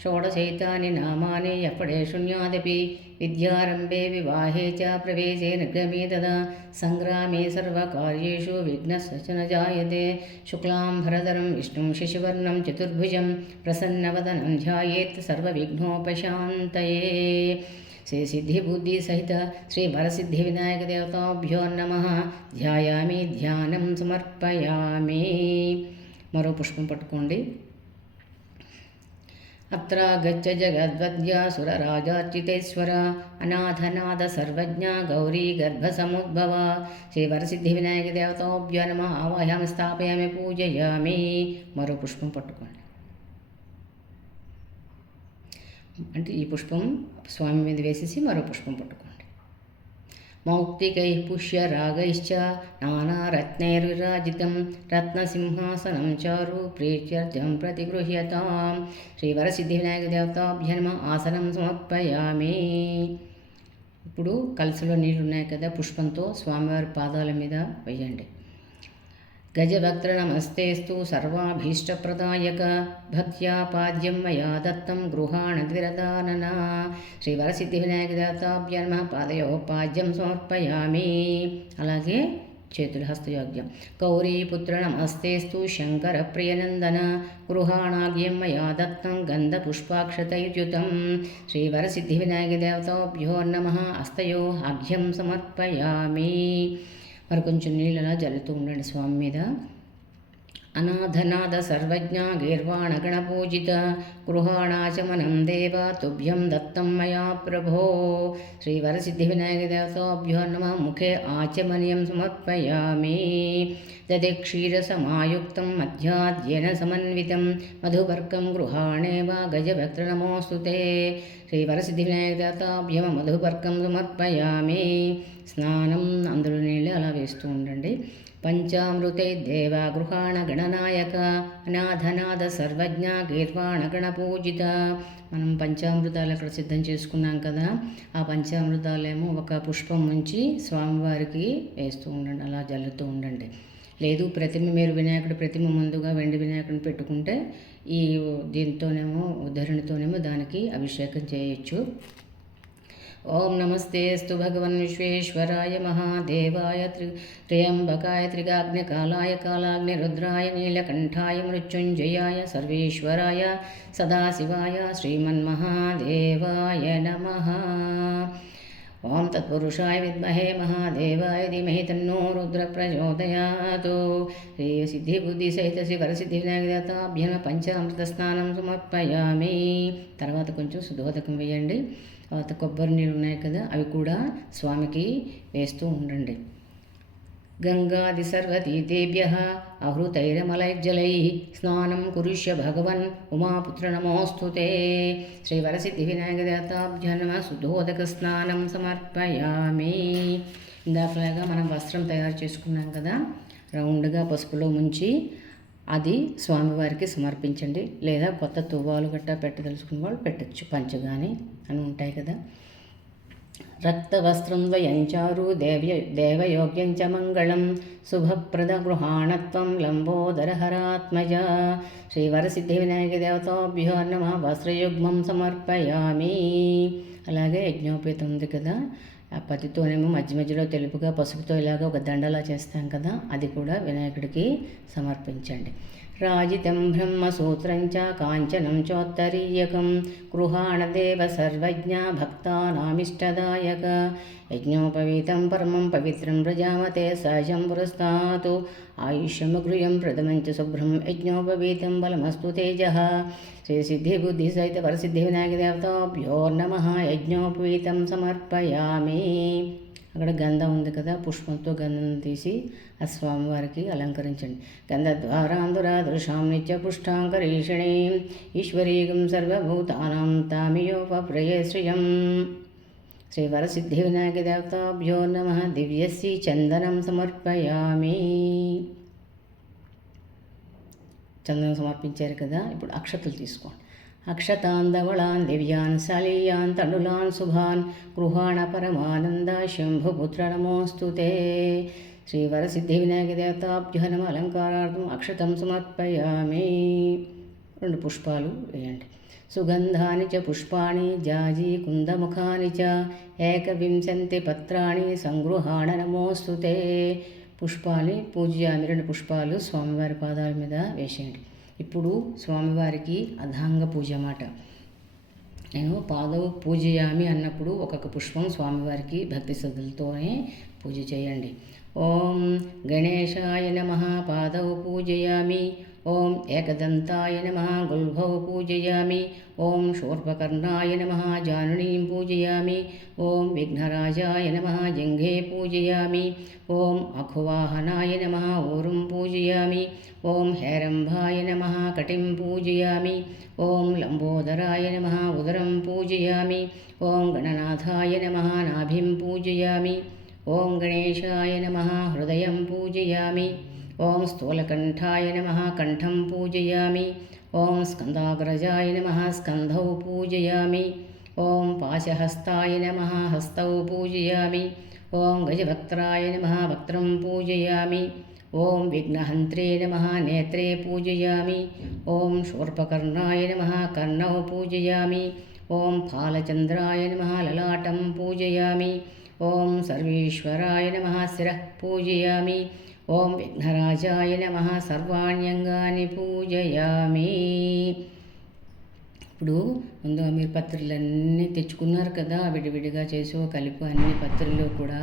షోడశైతాని నామాని యప్పడే శూన్యాదపి విద్యారంభే వివాహే చ ప్రవేశే నిర్గమే తదా సంగ్రామే సర్వకార్యేషు విఘ్నశ్చ న జాయతే. శుక్లాంబరధరం విష్ణుం శశివర్ణం చతుర్భుజం ప్రసన్నవదనం ధ్యాయేత్ సర్వవిఘ్నోపశాంతయే. శ్రీ సిద్ధి బుద్ధి సహిత శ్రీ వరసిద్ధి వినాయక దేవతాభ్యో నమః. ధ్యాయామి ధ్యానం సమర్పయామి. మరో పుష్పం పట్టుకోండి. అత్రాగచ్చ జగద్వద్యాసురరాజార్చితేశ్వర అనాథనాథ సర్వజ్ఞ గౌరీ గర్భసముద్భవ శ్రీవరసిద్ధివినాయక దేవతాభ్యో నమః ఆవాహయామి స్థాపయామి పూజయామి. మరో పుష్పం పట్టుకోండి. అంటే ఈ పుష్పం స్వామి మీద వేసేసి మరో పుష్పం పట్టుకోండి. మౌక్తికైః పుష్యరాగైశ్చ నానారత్నైర్విరాజితం రత్నసింహాసనం చారు ప్రీత్యర్థం ప్రతిగృహ్యతాం. శ్రీవరసిద్ధివినాయక దేవతాభ్యో నమః ఆసనం సమర్పయామి. ఇప్పుడు కలసలో నీళ్ళు ఉన్నాయి కదా, పుష్పంతో స్వామివారి పాదాల మీద వేయండి. గజభక్త్ర నమస్తేస్తు సర్వాభీష్టప్రదాయక భక్త్యా పాద్యం మయా దత్తం గృహాణ ద్విరదానన. శ్రీవరసిద్ధివినాయక దేవతాభ్యో నమః పాదయో పాద్యం సమర్పయామి. అలాగే చేతుల హస్తయోగ్యం. గౌరీపుత్ర నమస్తేస్తు శంకర ప్రియనందన గృహాణాగ్యం మయా దత్తం గంధపుష్పాక్షతైర్యుతం. శ్రీవరసిద్ధివినాయక దేవతాభ్యో నమః హస్తయో ఆగ్యం సమర్పయామి. మరి కొంచెం నీళ్ళలా జల్లుతూ ఉండండి స్వామి మీద. అనాథనాథ సర్వజ్ఞ గీర్వాణగణపూజిత గృహాణాచమనం దేవ తుభ్యం దత్తం మయా ప్రభో. శ్రీవరసిద్ధివినాయక దేవతాభ్యో నమః ముఖే ఆచమనీయం సమర్పయామి. దదే క్షీరసమాయుక్తం మధ్యాద్యేన సమన్వితం మధుపర్కం గృహాణేవ గజభక్త్ర నమోస్తుతే. శ్రీవరసిద్ధివినాయక దేవతాభ్యో మధుపర్కం సమర్పయామి. స్నానం అందులో నీళ్ళు అలా వేస్తూ ఉండండి. పంచామృతే దేవ గృహాణ గణనాయక అనాథనాథ సర్వజ్ఞ గీర్వాణ గణపూజిత. మనం పంచామృతాలు అక్కడ సిద్ధం చేసుకున్నాం కదా, ఆ పంచామృతాలేమో ఒక పుష్పం ఉంచి స్వామివారికి వేస్తూ ఉండండి, అలా జల్లుతూ ఉండండి. లేదు మీరు వినాయకుడి ప్రతిమ ముందుగా వెండి వినాయకుడిని పెట్టుకుంటే ఈ దీంతోనేమో ఉద్ధరణితోనేమో దానికి అభిషేకం చేయొచ్చు. ఓం నమస్తేస్తు భగవన్ విశ్వేశ్వరాయ మహాదేవాయ త్ర్యంబకాయ త్రిగాగ్నికాలాయ కాలాగ్నిరుద్రాయ నీలకంఠాయ మృత్యుంజయాయ సర్వేశ్వరాయ సదాశివాయ శ్రీమన్మహాదేవాయ నమః. ఓం తత్పురుషాయ విద్మహే మహాదేవాయ ధీమహి తన్నో రుద్ర ప్రచోదయాత్. శ్రీ సిద్ధి బుద్ధి సహిత శ్రీ వరసిద్ధివినాయక దేవతాభ్యో నమః పంచామృత స్నానం సమర్పయామి. తర్వాత కొంచెం శుద్ధోదకం వేయండి. తర్వాత కొబ్బరి నీళ్ళు ఉన్నాయి కదా, అవి కూడా స్వామికి వేస్తూ ఉండండి. గంగాది సర్వతీర్థేభ్యః ఆహృతైరమలైర్జలైః స్నానం కురుష్య భగవన్ ఉమాపుత్ర నమోస్తుతే. శ్రీవరసిద్ధివినాయక దేవతాభ్యో నమః శుద్ధోదక స్నానం సమర్పయామి. ఇందాకలాగా మనం వస్త్రం తయారు చేసుకున్నాం కదా, రౌండ్గా పసుపులో ముంచి అది స్వామివారికి సమర్పించండి. లేదా కొత్త తువ్వాలు గట్టా పెట్టదలుచుకున్న వాళ్ళు పెట్టచ్చు, పంచగాని అని ఉంటాయి కదా. రక్తవస్త్రం ద్వయంచారు దేవయోగ్యం చ మంగళం శుభప్రద గృహాణత్వం లంబోదరహరాత్మజ. శ్రీవరసిద్ధివినాయక దేవతాభ్యో నమః వస్త్రయుగ్మం సమర్పయామి. అలాగే యజ్ఞోపేతం ఉంది కదా, ఆ పతితోనేమో మధ్య మధ్యలో తెలుపుగా పసుపుతో ఇలాగ ఒక దండలా చేస్తాం కదా, అది కూడా వినాయకుడికి సమర్పించండి. రాజితం బ్రహ్మసూత్రం చ కాంచనం చోత్తరీయకం గృహాణదేవ సర్వజ్ఞ భక్తానామిష్టదాయక. యజ్ఞోపవీతం పరమం పవిత్రం ప్రజామతే సహజం పురస్తాతు ఆయుష్యమగృహం ప్రథమంచ శుభ్రం యజ్ఞోపవీతం బలమస్తు తేజః. శ్రీ సిద్ధి బుద్ధి సహిత వరసిద్ధివినాయక దేవతాభ్యో నమః యజ్ఞోపవీతం సమర్పయామి. అక్కడ గంధం ఉంది కదా, పుష్పంతో గంధం తీసి ఆ స్వామివారికి అలంకరించండి. గంధద్వారాంధురాదృశాం నిత్యపుష్టాంకరీషిణీం ఈశ్వరీగం సర్వభూతానాం తామియోపప్రయే శ్రియం. శ్రీవరసిద్ధివినాయక దేవతాభ్యో నమః దివ్యస్య చందనం సమర్పయామి. చందనం సమర్పించారు కదా, ఇప్పుడు అక్షతలు తీసుకోండి. అక్షతాన్ ధవళాన్ దివ్యాన్ శాలీయాన్ తణులాన్ శుభాన్ గృహాణ పరమానంద శంభుపుత్ర నమోస్తుతే. శ్రీవరసిద్ధివినాయక దేవతాభ్యో నమః అలంకారార్థం అక్షతం సమర్పయామి. 2 పుష్పాలు వేయండి. సుగంధాని చ పుష్పాణి జాజీ కుందముఖాని చ ఏకవింశతి పత్రాణి సంగృహాణ నమోస్తుతే. పుష్పాన్ని పూజ్యామి. 2 పుష్పాలు స్వామివారి పాదాల మీద వేసేయండి. ఇప్పుడు స్వామివారికి అధాంగ పూజ మాట. నేను పాదవు పూజయామి అన్నప్పుడు ఒక్కొక్క పుష్పం స్వామివారికి భక్తి శ్రద్ధలతోనే పూజ చేయండి. ఓం గణేశాయ నమః పాదవు పూజయామి. ఓం ఏకదంతాయ నమః గుల్భౌ పూజయామి. ఓం శూర్పకర్ణాయ నమః జానునీం పూజయామి. ఓం విఘ్నరాజాయ నమః జంఘే పూజయామి. ఓం అఖువాహనాయ నమః ఊరుం పూజయామి. ఓం హేరంభాయ నమః కటిం పూజయామి. ఓం లంబోదరాయ నమః ఉదరం పూజయామి. ఓం గణనాథాయ నమః నాభిం పూజయామి. ఓం గణేశాయ నమః హృదయం పూజయామి. ఓం స్థూలకంఠాయ నమః కంఠం పూజయామి. ఓం స్కందాగ్రజాయ నమః స్కంధౌ పూజయామి. ఓం పాశహస్తాయ నమః హస్తౌ పూజయామి. ఓం గజవక్త్రాయ నమః వక్త్రం పూజయామి. ఓం విఘ్నహంత్రే నమః నేత్రే పూజయామి. ఓం శూర్పకర్ణాయ నమః కర్ణౌ పూజయామి. ఓం ఫాలచంద్రాయ నమః లలాటం పూజయామి. ఓం సర్వేశ్వరాయ నమః శిరః పూజయామి. ఓం విఘ్నరాజాయ నమః సర్వాణ్యంగాని పూజయామి. ఇప్పుడు ముందుగా మీరు పత్రులన్నీ తెచ్చుకున్నారు కదా, విడివిడిగా చేసి కలిపి అన్ని పత్రుల్లో కూడా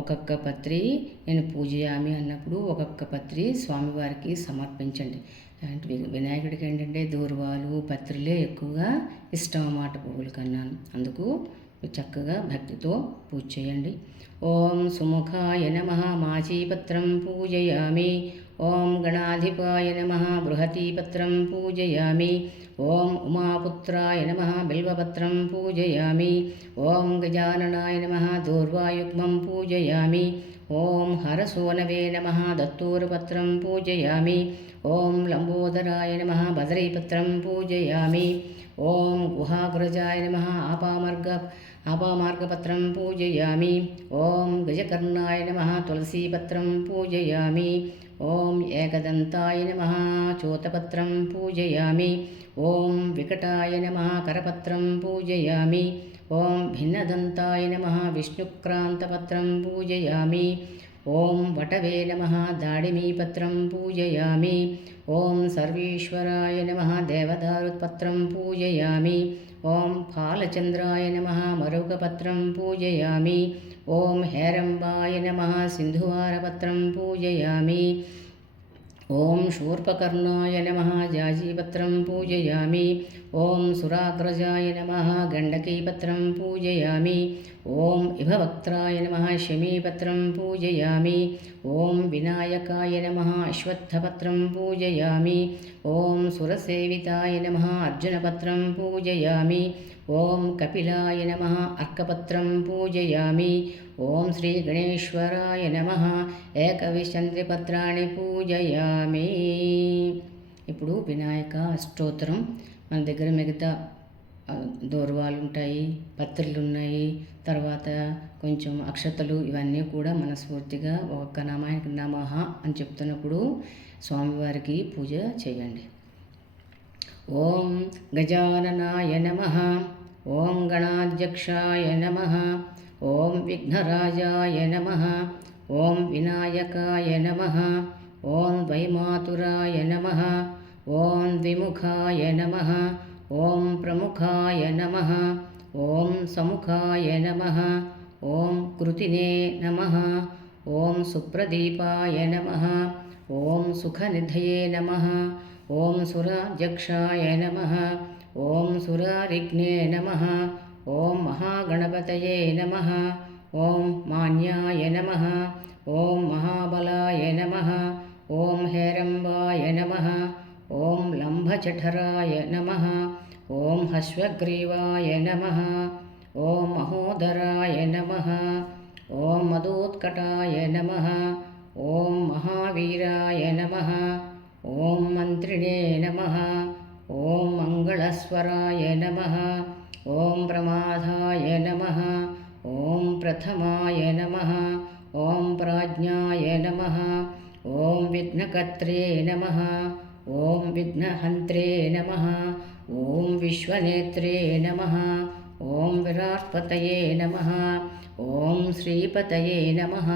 ఒక్కొక్క పత్రి నేను పూజయామి అన్నప్పుడు ఒక్కొక్క పత్రి స్వామివారికి సమర్పించండి. అంటే వినాయకుడికి ఏంటంటే దూర్వాలు పత్రులే ఎక్కువగా ఇష్టం అన్నమాట పువ్వుల కన్నా. అందుకు చక్కగా భక్తితో పూజ చేయండి. ఓం సుముఖాయ నమః మాచీపత్రం పూజయామి. ఓం గణాధిపాయ నమః బృహతీపత్రం పూజయామి. ఓం ఉమాపుత్రాయ నమః బిల్వపత్రం పూజయామి. ఓం గజాననాయ నమః దూర్వాయుగ్మం పూజయామి. ఓం హరసోనవే నమః దత్తూరపత్రం పూజయామి. ఓం లంబోదరాయ నమః బదరీపత్రం పూజయామి. ఓం గుహాగ్రజాయ నమః ఆపామార్గపత్రం పూజయామి. ఓం గజకర్ణాయ నమః తులసీపత్రం పూజయామి. ఓం ఏకదంతాయ నమః చోతపత్రం పూజయామి. ఓం వికటాయ నమః కరపత్రం పూజయామి. ఓం భిన్నదంతాయ నమః విష్ణుక్రాంతపత్రం పూజయామి. ఓం వటవే నమః దాడిమీపత్రం పూజయామి. ఓం సర్వేశ్వరాయ నమః దేవదారుపత్రం పూజయామి. ఓం ఫాలచంద్రాయ నమః మరొకపత్రం పూజయామి. ఓం హేరంబాయ నమః సింధువారపత్రం పూజయామి. ఓం శూర్పకర్ణాయ నమః జాజీపత్రం పూజయామి. ఓం సురాగ్రజాయ నమః గండకీపత్రం పూజయామి. ఓం ఇభవక్త్రాయ నమః శమీపత్రం పూజయామి. ఓం వినాయకాయ నమః అశ్వత్థపత్రం పూజయామి. ఓం సురసేవితాయ నమః అర్జునపత్రం పూజయామి. ఓం కపిలాయ నమః అర్కపత్రం పూజయామి. ఓం శ్రీ గణేశ్వరాయ నమః ఏకవింశతిపత్రాన్ని పూజయామి. ఇప్పుడు వినాయక స్తోత్రం మన దగ్గర మిగతా దూర్వాలు ఉంటాయి, పత్రులు ఉన్నాయి, తర్వాత కొంచెం అక్షతలు, ఇవన్నీ కూడా మనస్ఫూర్తిగా ఒక్క నామానికి నమః అని చెప్తున్నప్పుడు స్వామివారికి పూజ చేయండి. ఓం గజాననాయ నమః. ఓం గణాధ్యక్షాయ నమః. ఓం విఘ్నరాజాయ నమః. ఓం వినాయకాయ నమః. ఓం ద్వైమాతురాయ నమః. ఓం ద్విముఖాయ నమః. ఓం ప్రముఖాయ నమః. ఓం సముఖాయ నమః. ఓం కృతినే నమః. ఓం సుప్రదీపాయ నమః. ఓం సుఖనిధయే నమః. ఓం సురాధ్యక్షాయ నమః. ఓం సురారిఘ్నే నమః. ఓం మహాగణపతయే నమః. ఓం మాన్యాయ నమః. ఓం మహాబలాయ నమః. ఓం హేరంబాయ నమః. ఓం లంబచఠరాయ నమః. ఓం హశ్వగ్రీవాయ నమః. ఓం మహోదరాయ నమః. ఓం మదోత్కటాయ నమః. ఓం మహావీరాయ నమః. ఓం మంత్రిణే నమః. ఓం మంగళస్వరాయ నమః. ఓం ప్రమాదాయ నమః. ఓం ప్రథమాయ నమః. ఓం ప్రాజ్ఞాయ నమః. ఓం విఘ్నకర్త్రే నమః. ఓం విఘ్నహంత్రే నమః. ఓం విశ్వనేత్రే నమః. ఓం విరాట్పతయే నమః. ఓం శ్రీపతయే నమః.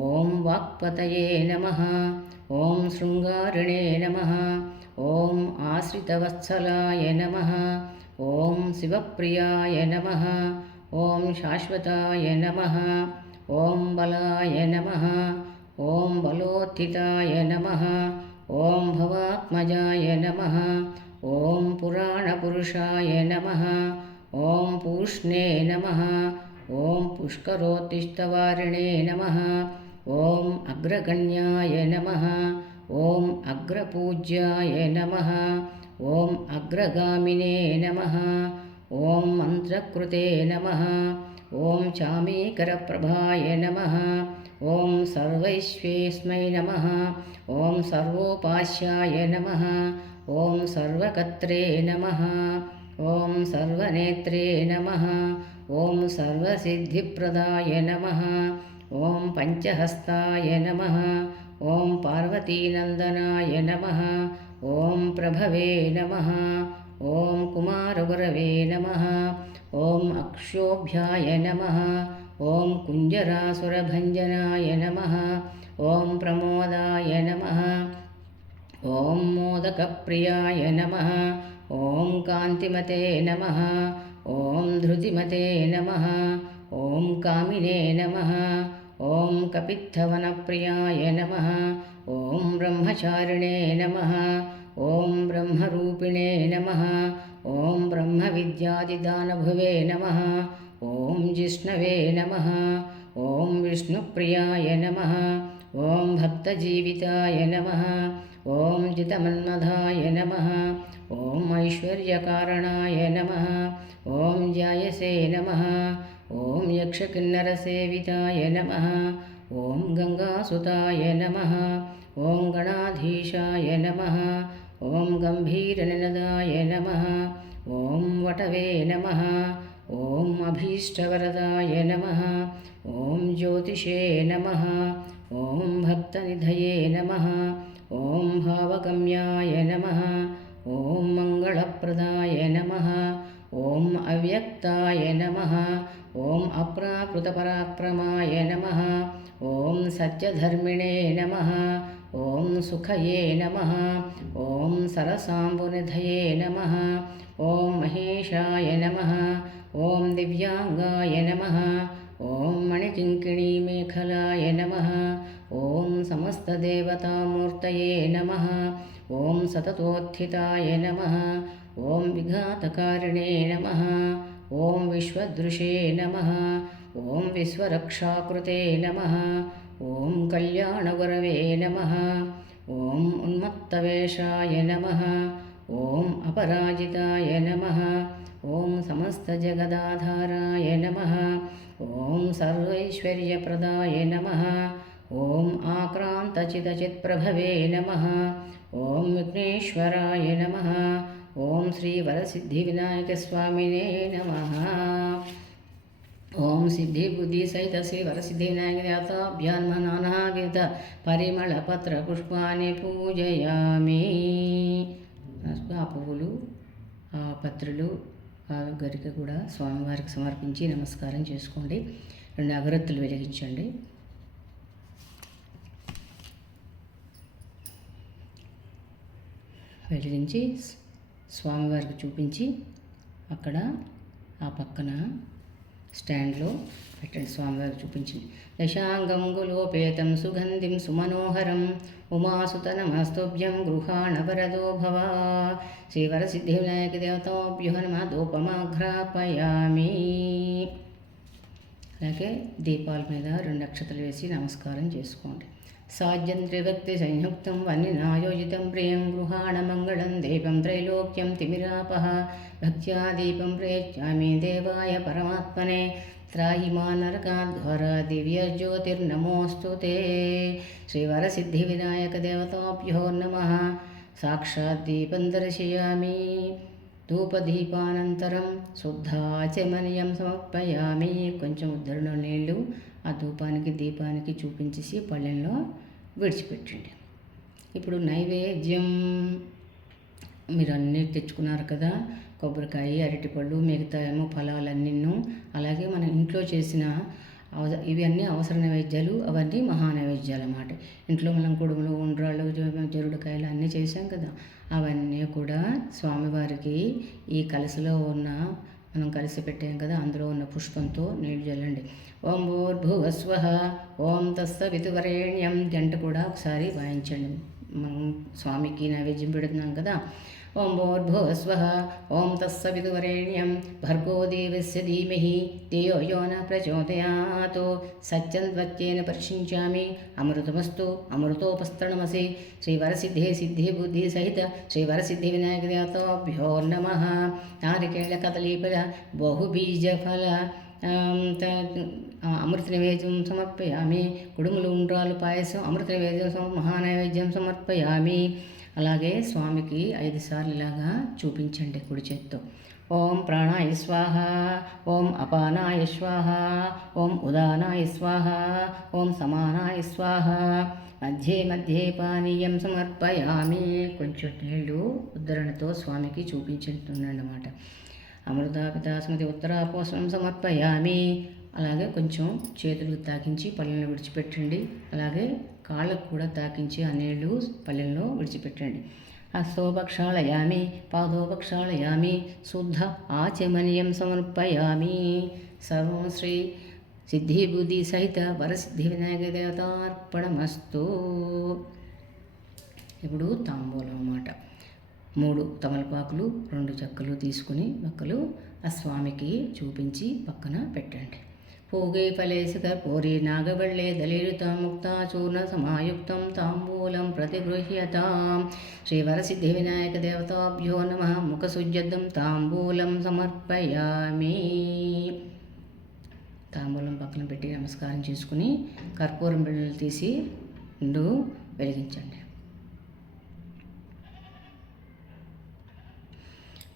ఓం వాక్పతయే నమః. ఓం శృంగారిణే నమః. ఓం ఆశ్రితవత్సలాయ నమః. ఓం శివప్రియాయ నమః. ఓం శాశ్వతాయ నమః. ఓం బలాయ నమః. ఓం బలోత్థితాయ నమః. ఓం భవాత్మజాయ నమః. ఓం పురాణపురుషాయ నమః. ఓం పూష్ణే నమః. ఓం పుష్కరోత్తిష్టవారిణే నమః. ఓం అగ్రగణ్యాయ నమః. ఓం అగ్రపూజ్యాయ నమః. ఓం అగ్రగామినే నమః. ఓం మంత్రకృతే నమః. ఓం చామీకరప్రభాయ నమః. ఓం సర్వైశ్వేస్మై నమః. ఓం సర్వోపాస్యాయ నమః. ఓం సర్వకర్త్రే నమః. ఓం సర్వనేత్రే నమః. ఓం సర్వసిద్ధిప్రదాయ నమః. ఓం పంచహస్తాయ నమః. ఓం పార్వతీనందనాయ నమః. ఓం ప్రభవే నమః. ఓం కుమారగురవే నమః. ఓం అక్షోభ్యాయ నమః. ఓం కుంజరాసురభంజనాయ నమః. ఓం ప్రమోదాయ నమః. ఓం మోదకప్రియాయ నమః. ఓం కాంతిమతే నమః. ఓం ధృతిమతే నమః. ఓం కామినే నమః. ఓం కపిత్తవనప్రియాయ నమః. ఓం బ్రహ్మచారిణే నమః. ఓం బ్రహ్మరూపిణే నమః. ఓం బ్రహ్మవిద్యాదిదానభువే నమః. ఓం జిష్ణవే నమః. ఓం విష్ణుప్రియాయ నమః. ఓం భక్తజీవితాయ నమః. ఓం జితమన్మధాయ నమః. ఓం ఐశ్వర్యకారణాయ నమః. ఓం జాయసే నమః. ఓం యక్షకిన్నరసేవితాయ నమః. ఓం గంగాసుతాయ నమః. ఓం గణాధీశాయ నమః. ఓం గంభీరనినదాయ నమః. ఓం వటవే నమః. ఓం అభీష్టవరదాయ నమః. ఓం జ్యోతిషే నమః. ఓం భక్తనిధయే నమః. ఓం భావగమ్యాయ నమః. ఓం మంగళప్రదాయ నమః. ఓం అవ్యక్తాయ నమః. ఓం అప్రాకృతపరాక్రమాయ నమః. ఓం సత్యధర్మిణే నమః. ఓం సుఖయే నమః. ఓం సరసాంబునిధయే నమః. ఓం మహేశాయ నమః. ఓం దివ్యాంగాయ నమః. ఓం మణికింకిణీమేఖలాయ నమః. ఓం సమస్తదేవతామూర్తయే నమః. ఓం సతతోత్థితాయ నమః. ఓం విఘాతకారిణే నమః. ఓం విశ్వదృశే నమః. ఓం విశ్వరక్షాకృతే నమః. ఓం కళ్యాణగురవే నమః. ఓం ఉన్మత్తవేషాయ నమః. ఓం అపరాజితాయ నమః. ఓం సమస్తజగదాధారాయ నమః. ఓం సర్వైశ్వర్యప్రదాయ నమః. ఓం ఆక్రాంతచితచిత్ప్రభవే నమః. ఓం విఘ్నేశ్వరాయ నమః. ఓం శ్రీ వరసిద్ధివినాయకస్వామినే నమః. ఓం సిద్ధి బుద్ధి సహిత శ్రీ వరసిద్ధివినాయక దేవతాభ్యాన్మ నానావిధ పరిమళపత్ర పుష్పాన్ని పూజయామి. ఆ పువ్వులు, ఆ పత్రులు, ఆ గరిక కూడా స్వామివారికి సమర్పించి నమస్కారం చేసుకోండి. 2 అగరత్తులు వెలిగించండి. వెలిగించి స్వామివారికి చూపించి అక్కడ ఆ పక్కన స్టాండ్లో పెట్టండి. స్వామివారికి చూపించింది. దశాంగం గులోపేతం సుగంధిం సుమనోహరం ఉమాసుత నమస్తోభ్యం గృహాణవరదో భవ. శ్రీవరసిద్ధి వినాయక దేవతాభ్యో నమః. ధూపమాఘ్రాపయామి. అలాగే దీపాల మీద 2 అక్షతలు వేసి నమస్కారం చేసుకోండి. సాధ్యం త్రిభక్తి సంయుక్తం వన్నినాయోజితం ప్రియం గృహాణమంగళం దీపం త్రైలోక్యం తిమిరాపః. భక్త్యా దీపం ప్రేష్యామి దేవాయ పరమాత్మనే. త్రాహి మా నరకాద్ఘోర దివ్యజ్యోతిర్నమోऽस्तु తే. శ్రీవరసిద్ధి వినాయక దేవతాభ్యో నమః. సాక్షాత్ దీపం దర్శయామి. ధూపదీపానంతరం శుద్ధాచమనీయం సమర్పయామి. కొంచెం ఉద్ధరణ నీళ్ళు ఆ ధూపానికి దీపానికి చూపించేసి పళ్ళెంలో విడిచిపెట్టండి. ఇప్పుడు నైవేద్యం మీరు అన్నీ తెచ్చుకున్నారు కదా, కొబ్బరికాయ, అరటిపళ్ళు, మిగతా ఏమో ఫలాలన్నీను. అలాగే మన ఇంట్లో చేసిన ఇవి అన్నీ అవసర నైవేద్యాలు, అవన్నీ మహా నైవేద్యాలు అన్నమాట. ఇంట్లో మనం కుడుములు, ఉండ్రాళ్ళు, జరుడుకాయలు అన్నీ చేసాం కదా, అవన్నీ కూడా స్వామివారికి ఈ కలశలో ఉన్న మనం కలిసి పెట్టాం కదా, అందులో ఉన్న పుష్పంతో నీళ్ళు చల్లండి. ఓం భూర్భువస్వః ఓం తత్సవితుర్వరేణ్యం. గంట కూడా ఒకసారి వాయించండి. మనం స్వామికి నైవేద్యం పెడుతున్నాం కదా. ఓం భూర్భువస్వః ఓం తత్సవితుర్వరేణ్యం భర్గో దేవస్య ధీమహి ధియో యో న ప్రచోదయాత్ సత్యంత్వత్యేన పరిశించామి అమృతమస్తు అమృతోపస్తరణమసి. శ్రీవరసిద్ధి సిద్ధి బుద్ధి సహిత శ్రీవరసిద్ధి వినాయక దేవతాభ్యో నమః. నారికేళ కదలీఫల బహుబీజఫల అమృత నైవేద్యం సమర్పయామి. కుడుములు ఉండ్రాలు పాయసం అమృత నైవేద్యం మహానైవేద్యం సమర్పయామి. అలాగే స్వామికి 5 సార్లు ఇలాగా చూపించండి కుడి చేత్తో. ఓం ప్రాణాయ స్వాహ, ఓం అపానాయ స్వాహ, ఓం ఉదానాయ స్వాహ, ఓం సమానాయ స్వాహ. మధ్యే మధ్యే పానీయం సమర్పయామి. కొంచెం నీళ్ళు ఉద్ధరణతో స్వామికి చూపించుతున్నాడు అన్నమాట. అమృతాపితాస్మృతి ఉత్తరాపోషణం సమర్పయామి. అలాగే కొంచెం చేతులకు తాకించి పళ్ళెంలో విడిచిపెట్టండి. అలాగే కాళ్ళకు కూడా తాకించి ఆ నీళ్లు పళ్ళెంలో విడిచిపెట్టండి. హస్తోపక్షాళయామి పాదోపక్షాళయామి శుద్ధ ఆచమనీయం సమర్పయామి. సర్వం శ్రీ సిద్ధి బుద్ధి సహిత వరసిద్ధి వినాయక దేవతార్పణమస్తు. ఇప్పుడు తాంబూలం అన్నమాట. 3 తమలపాకులు 2 చెక్కలు తీసుకుని ఒక్కలు ఆ స్వామికి చూపించి పక్కన పెట్టండి. పూగే ఫలేసి కర్పూరి నాగవళ్ళే దళీరుతం ముక్తాచూర్ణ సమాయుక్తం తాంబూలం ప్రతిగృహ్యతాం. శ్రీవరసిద్ధి వినాయక దేవతాభ్యో నమః. ముఖశుద్ధం తాంబూలం సమర్పయామి. తాంబూలం పక్కన పెట్టి నమస్కారం చేసుకుని కర్పూరం బిళ్ళలు తీసి 2 వెలిగించండి.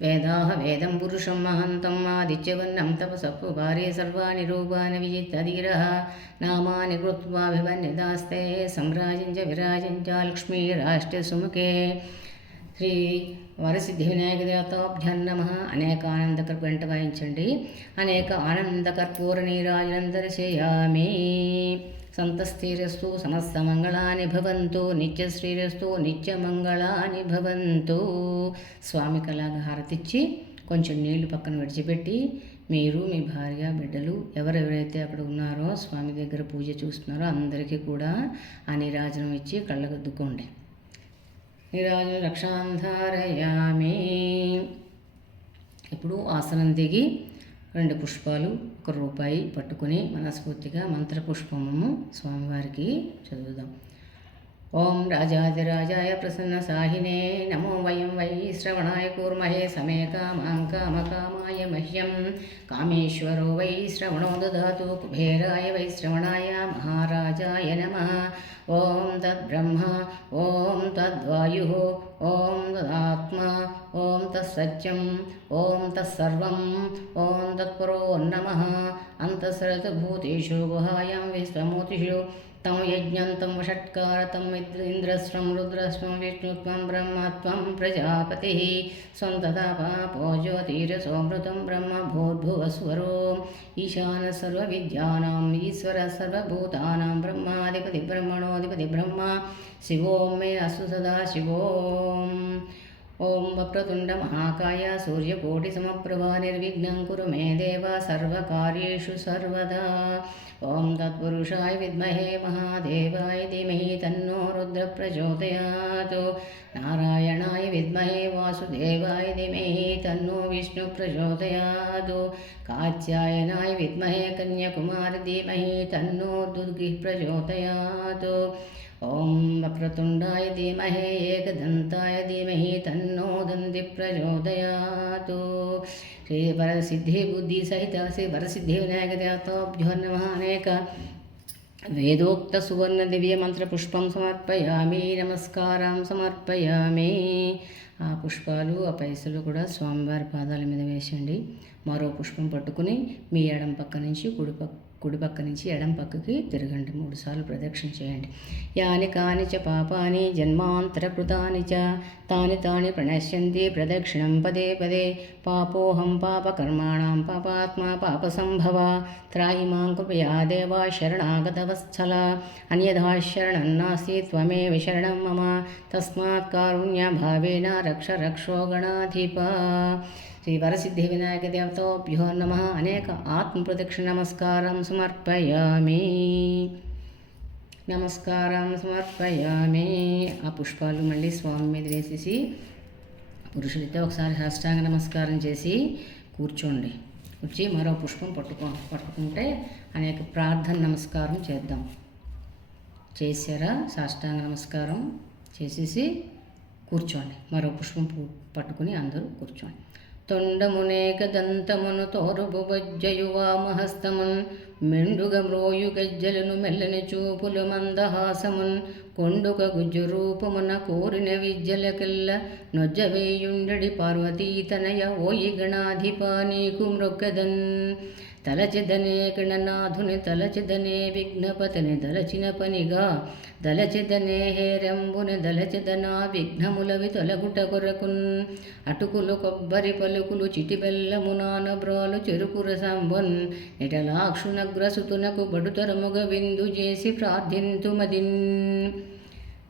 వేదాహ వేదం పురుషం మహంతం ఆదిత్యవర్ణం తపసప్పు భార్య సర్వాణి రూపాని విజిత్తధీరః నామాని కృత్వాభివన్యదాస్తే సంరాజించ విరాజించ లక్ష్మీ రాష్ట్ర సుముఖే. శ్రీ వరసిద్ధి వినాయక దేవతాభ్యం నమః. అనేక వెంట వాయించండి. అనేక ఆనందకర్పూర నీరాజనం దర్శయామి. సంతస్థిరస్తు సమస్తమంగళాని భవంతు నిత్యశ్రీరస్తు నిత్యమంగళాని భవంతు. స్వామికి అలాగా హారతిచ్చి కొంచెం నీళ్లు పక్కన విడిచిపెట్టి మీరు మీ భార్య బిడ్డలు ఎవరెవరైతే అక్కడ ఉన్నారో స్వామి దగ్గర పూజ చూస్తున్నారో అందరికీ కూడా ఆ నీరాజనం ఇచ్చి కళ్ళకద్దుకోండి. నీరాజన రక్షాంధారయామి. ఇప్పుడు ఆసనం దిగి 2 పుష్పాలు 1 రూపాయి పట్టుకుని మనస్ఫూర్తిగా మంత్రపుష్పము స్వామివారికి చదువుదాం. ఓం రాజాదిరాజాయ ప్రసన్న సాహినే నమో వయం వై శ్రవణాయ కూర్మహే సమే కామాం కామకామాయ మహ్యం. కామేశ్వరో వై శ్రవణో దదాతు కుబేరాయ వై శ్రవణాయ మహారాజాయ నమః. ఓం తద్బ్రహ్మ ఓం తద్వాయు ఓం తదాత్మా ఓం తత్సత్యం ఓం తత్సర్వం ఓం తత్పురో నమః. అంతఃసరతభూతేషు గుహాయాం విశ్వమూర్తిషు తం యజ్ఞం తం వషట్కారతం ఇంద్రస్వం రుద్రస్వం విష్ణుత్వం బ్రహ్మత్వం ప్రజాపతి స్వంతదా పాపో జ్యోతిరసోమృతం బ్రహ్మ భూర్భువస్వరో ఈశాన సర్వవిద్యానాం ఈశ్వర సర్వభూతానాం బ్రహ్మాధిపతి బ్రహ్మణోధిపతి బ్రహ్మ శివోం మే అస్తు సదా శివోం. ఓం వక్రతుండ మహాకాయ సూర్యకోటి సమప్రభా నిర్విఘ్నం కురు మే దేవ సర్వకార్యేషు సర్వదా. ఓం తత్పురుషాయ విద్మహే మహాదేవాయ ధీమహి తన్నో రుద్ర ప్రచోదయాత్. నారాయణాయ విద్మహే వాసుదేవాయ ధీమహి తన్నో విష్ణు ప్రచోదయాత్. కాత్యాయనాయ విద్మహే కన్యాకుమారి ధీమహి తన్నో దుర్గి ప్రచోదయాత్. ఓం వక్రతుండాయ ధీమహి ఏకదంతాయ ధీమహి తన్నో దంతి ప్రచోదయాత్. శ్రీ వరసిద్ధి బుద్ధి సహిత శ్రీ వరసిద్ధి వినాయక దేవతాభ్యో నమః. అనేక వేదోక్త సువర్ణ దివ్య మంత్ర పుష్పం సమర్పయామి. నమస్కారం సమర్పయామి. ఆ పుష్పాలు ఆ పైసలు కూడా స్వామివారి పాదాల మీద వేసండి. మరో పుష్పం పట్టుకుని మీ ఎడం పక్క నుంచి కుడి పక్క నుంచి ఎడం పక్కకి తిరగండి. 3 సార్లు ప్రదక్షిణ చేయండి. యాని కాని చ పాపాని జన్మాంతరకృతాని చ తాని తాని ప్రణశ్యంతి ప్రదక్షిణం పదే పదే. పాపోహం పాపకర్మాణం పాపాత్మా పాపసంభవ. త్రాహి మాం కృపయా దేవ శరణాగతవత్సల. అన్యథా శరణం నాస్తి త్వమేవ శరణం మమ. తస్మాత్ కారుణ్యభావేన రక్ష రక్షో గణాధిప. శ్రీ వరసిద్ధి వినాయక దేవతాభ్యో నమః. అనేక ఆత్మప్రదక్షిణ నమస్కారం సమర్పయామి. నమస్కారం సమర్పయామి. ఆ పుష్పాలు మళ్ళీ స్వామి మీద వేసేసి పురుషులైతే ఒకసారి సాష్టాంగ నమస్కారం చేసి కూర్చోండి. వచ్చి మరో పుష్పం పట్టుకుంటే అనేక ప్రార్థన నమస్కారం చేద్దాం. చేశారా? సాష్టాంగ నమస్కారం చేసేసి కూర్చోండి. మరో పుష్పం పట్టుకుని అందరూ కూర్చోండి. తొండమునేక దంతమును తోరుబు బొజ్జయువామహస్తమున్ మెండుగ మ్రోయు గజ్జలను మెల్లని చూపులు మందహాసమున్ కొండుక గుజ్జు రూపమున కోరిన విద్యలకెల్ల నొజ్జవేయుండడి పార్వతీతనయ ఓయి గణాధిప నీకు మృక్కదన్ తలచిదనే గణనాథుని తలచిదనే విఘ్నపతిని దలచిన పనిగా దలచిదనే హేరంబుని దలచిదనా విఘ్నములవి తొలగుట కొరకున్ అటుకులు కొబ్బరి పలుకులు చిటిబెల్లము నానబ్రాలు చెరుకు రసంబున్ ఇటలాక్షునగ్రసుతునకు బడుతరముగ విందు చేసి ప్రార్థింతుమదిన్.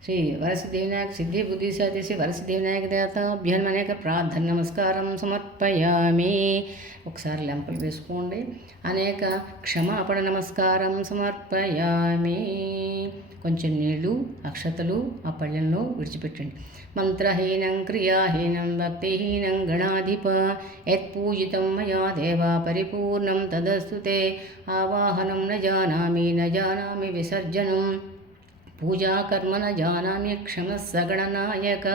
శ్రీ వరసిదేవినాయక సిద్ధి బుద్ధి సతీసి వరసిదేవినాయక దేవతాభ్యం అనేక ప్రార్థన నమస్కారం సమర్పయామి. ఒకసారి లెంపలు వేసుకోండి. అనేక క్షమాపణ నమస్కారం సమర్పయామి. కొంచెం నీళ్ళు అక్షతలు ఆ పళ్ళెంలో విడిచిపెట్టండి. మంత్రహీనం క్రియాహీనం భక్తిహీనం గణాధిప యత్పూజితం మయా దేవా పరిపూర్ణం తదస్తుతే ఆవాహనం న జానామి విసర్జనం పూజాకర్మన జానామి క్షమస్సగణనాయక.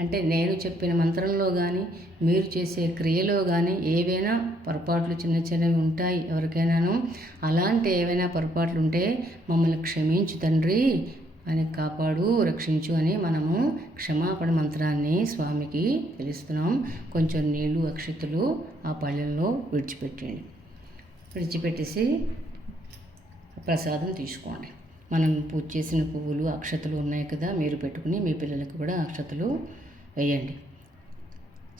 అంటే నేను చెప్పిన మంత్రంలో కానీ మీరు చేసే క్రియలో కానీ ఏవైనా పొరపాట్లు చిన్న చిన్నవి ఉంటాయి ఎవరికైనాను. అలాంటి ఏవైనా పొరపాట్లు ఉంటే మమ్మల్ని క్షమించు తండ్రి అని కాపాడు రక్షించు అని మనము క్షమాపణ మంత్రాన్ని స్వామికి తెలుస్తున్నాం. కొంచెం నీళ్ళు అక్షతలు ఆ పళ్ళెంలో విడిచిపెట్టేసి ప్రసాదం తీసుకోండి. మనం పూజ చేసిన పువ్వులు అక్షతలు ఉన్నాయి కదా, మీరు పెట్టుకుని మీ పిల్లలకు కూడా అక్షతలు వేయండి.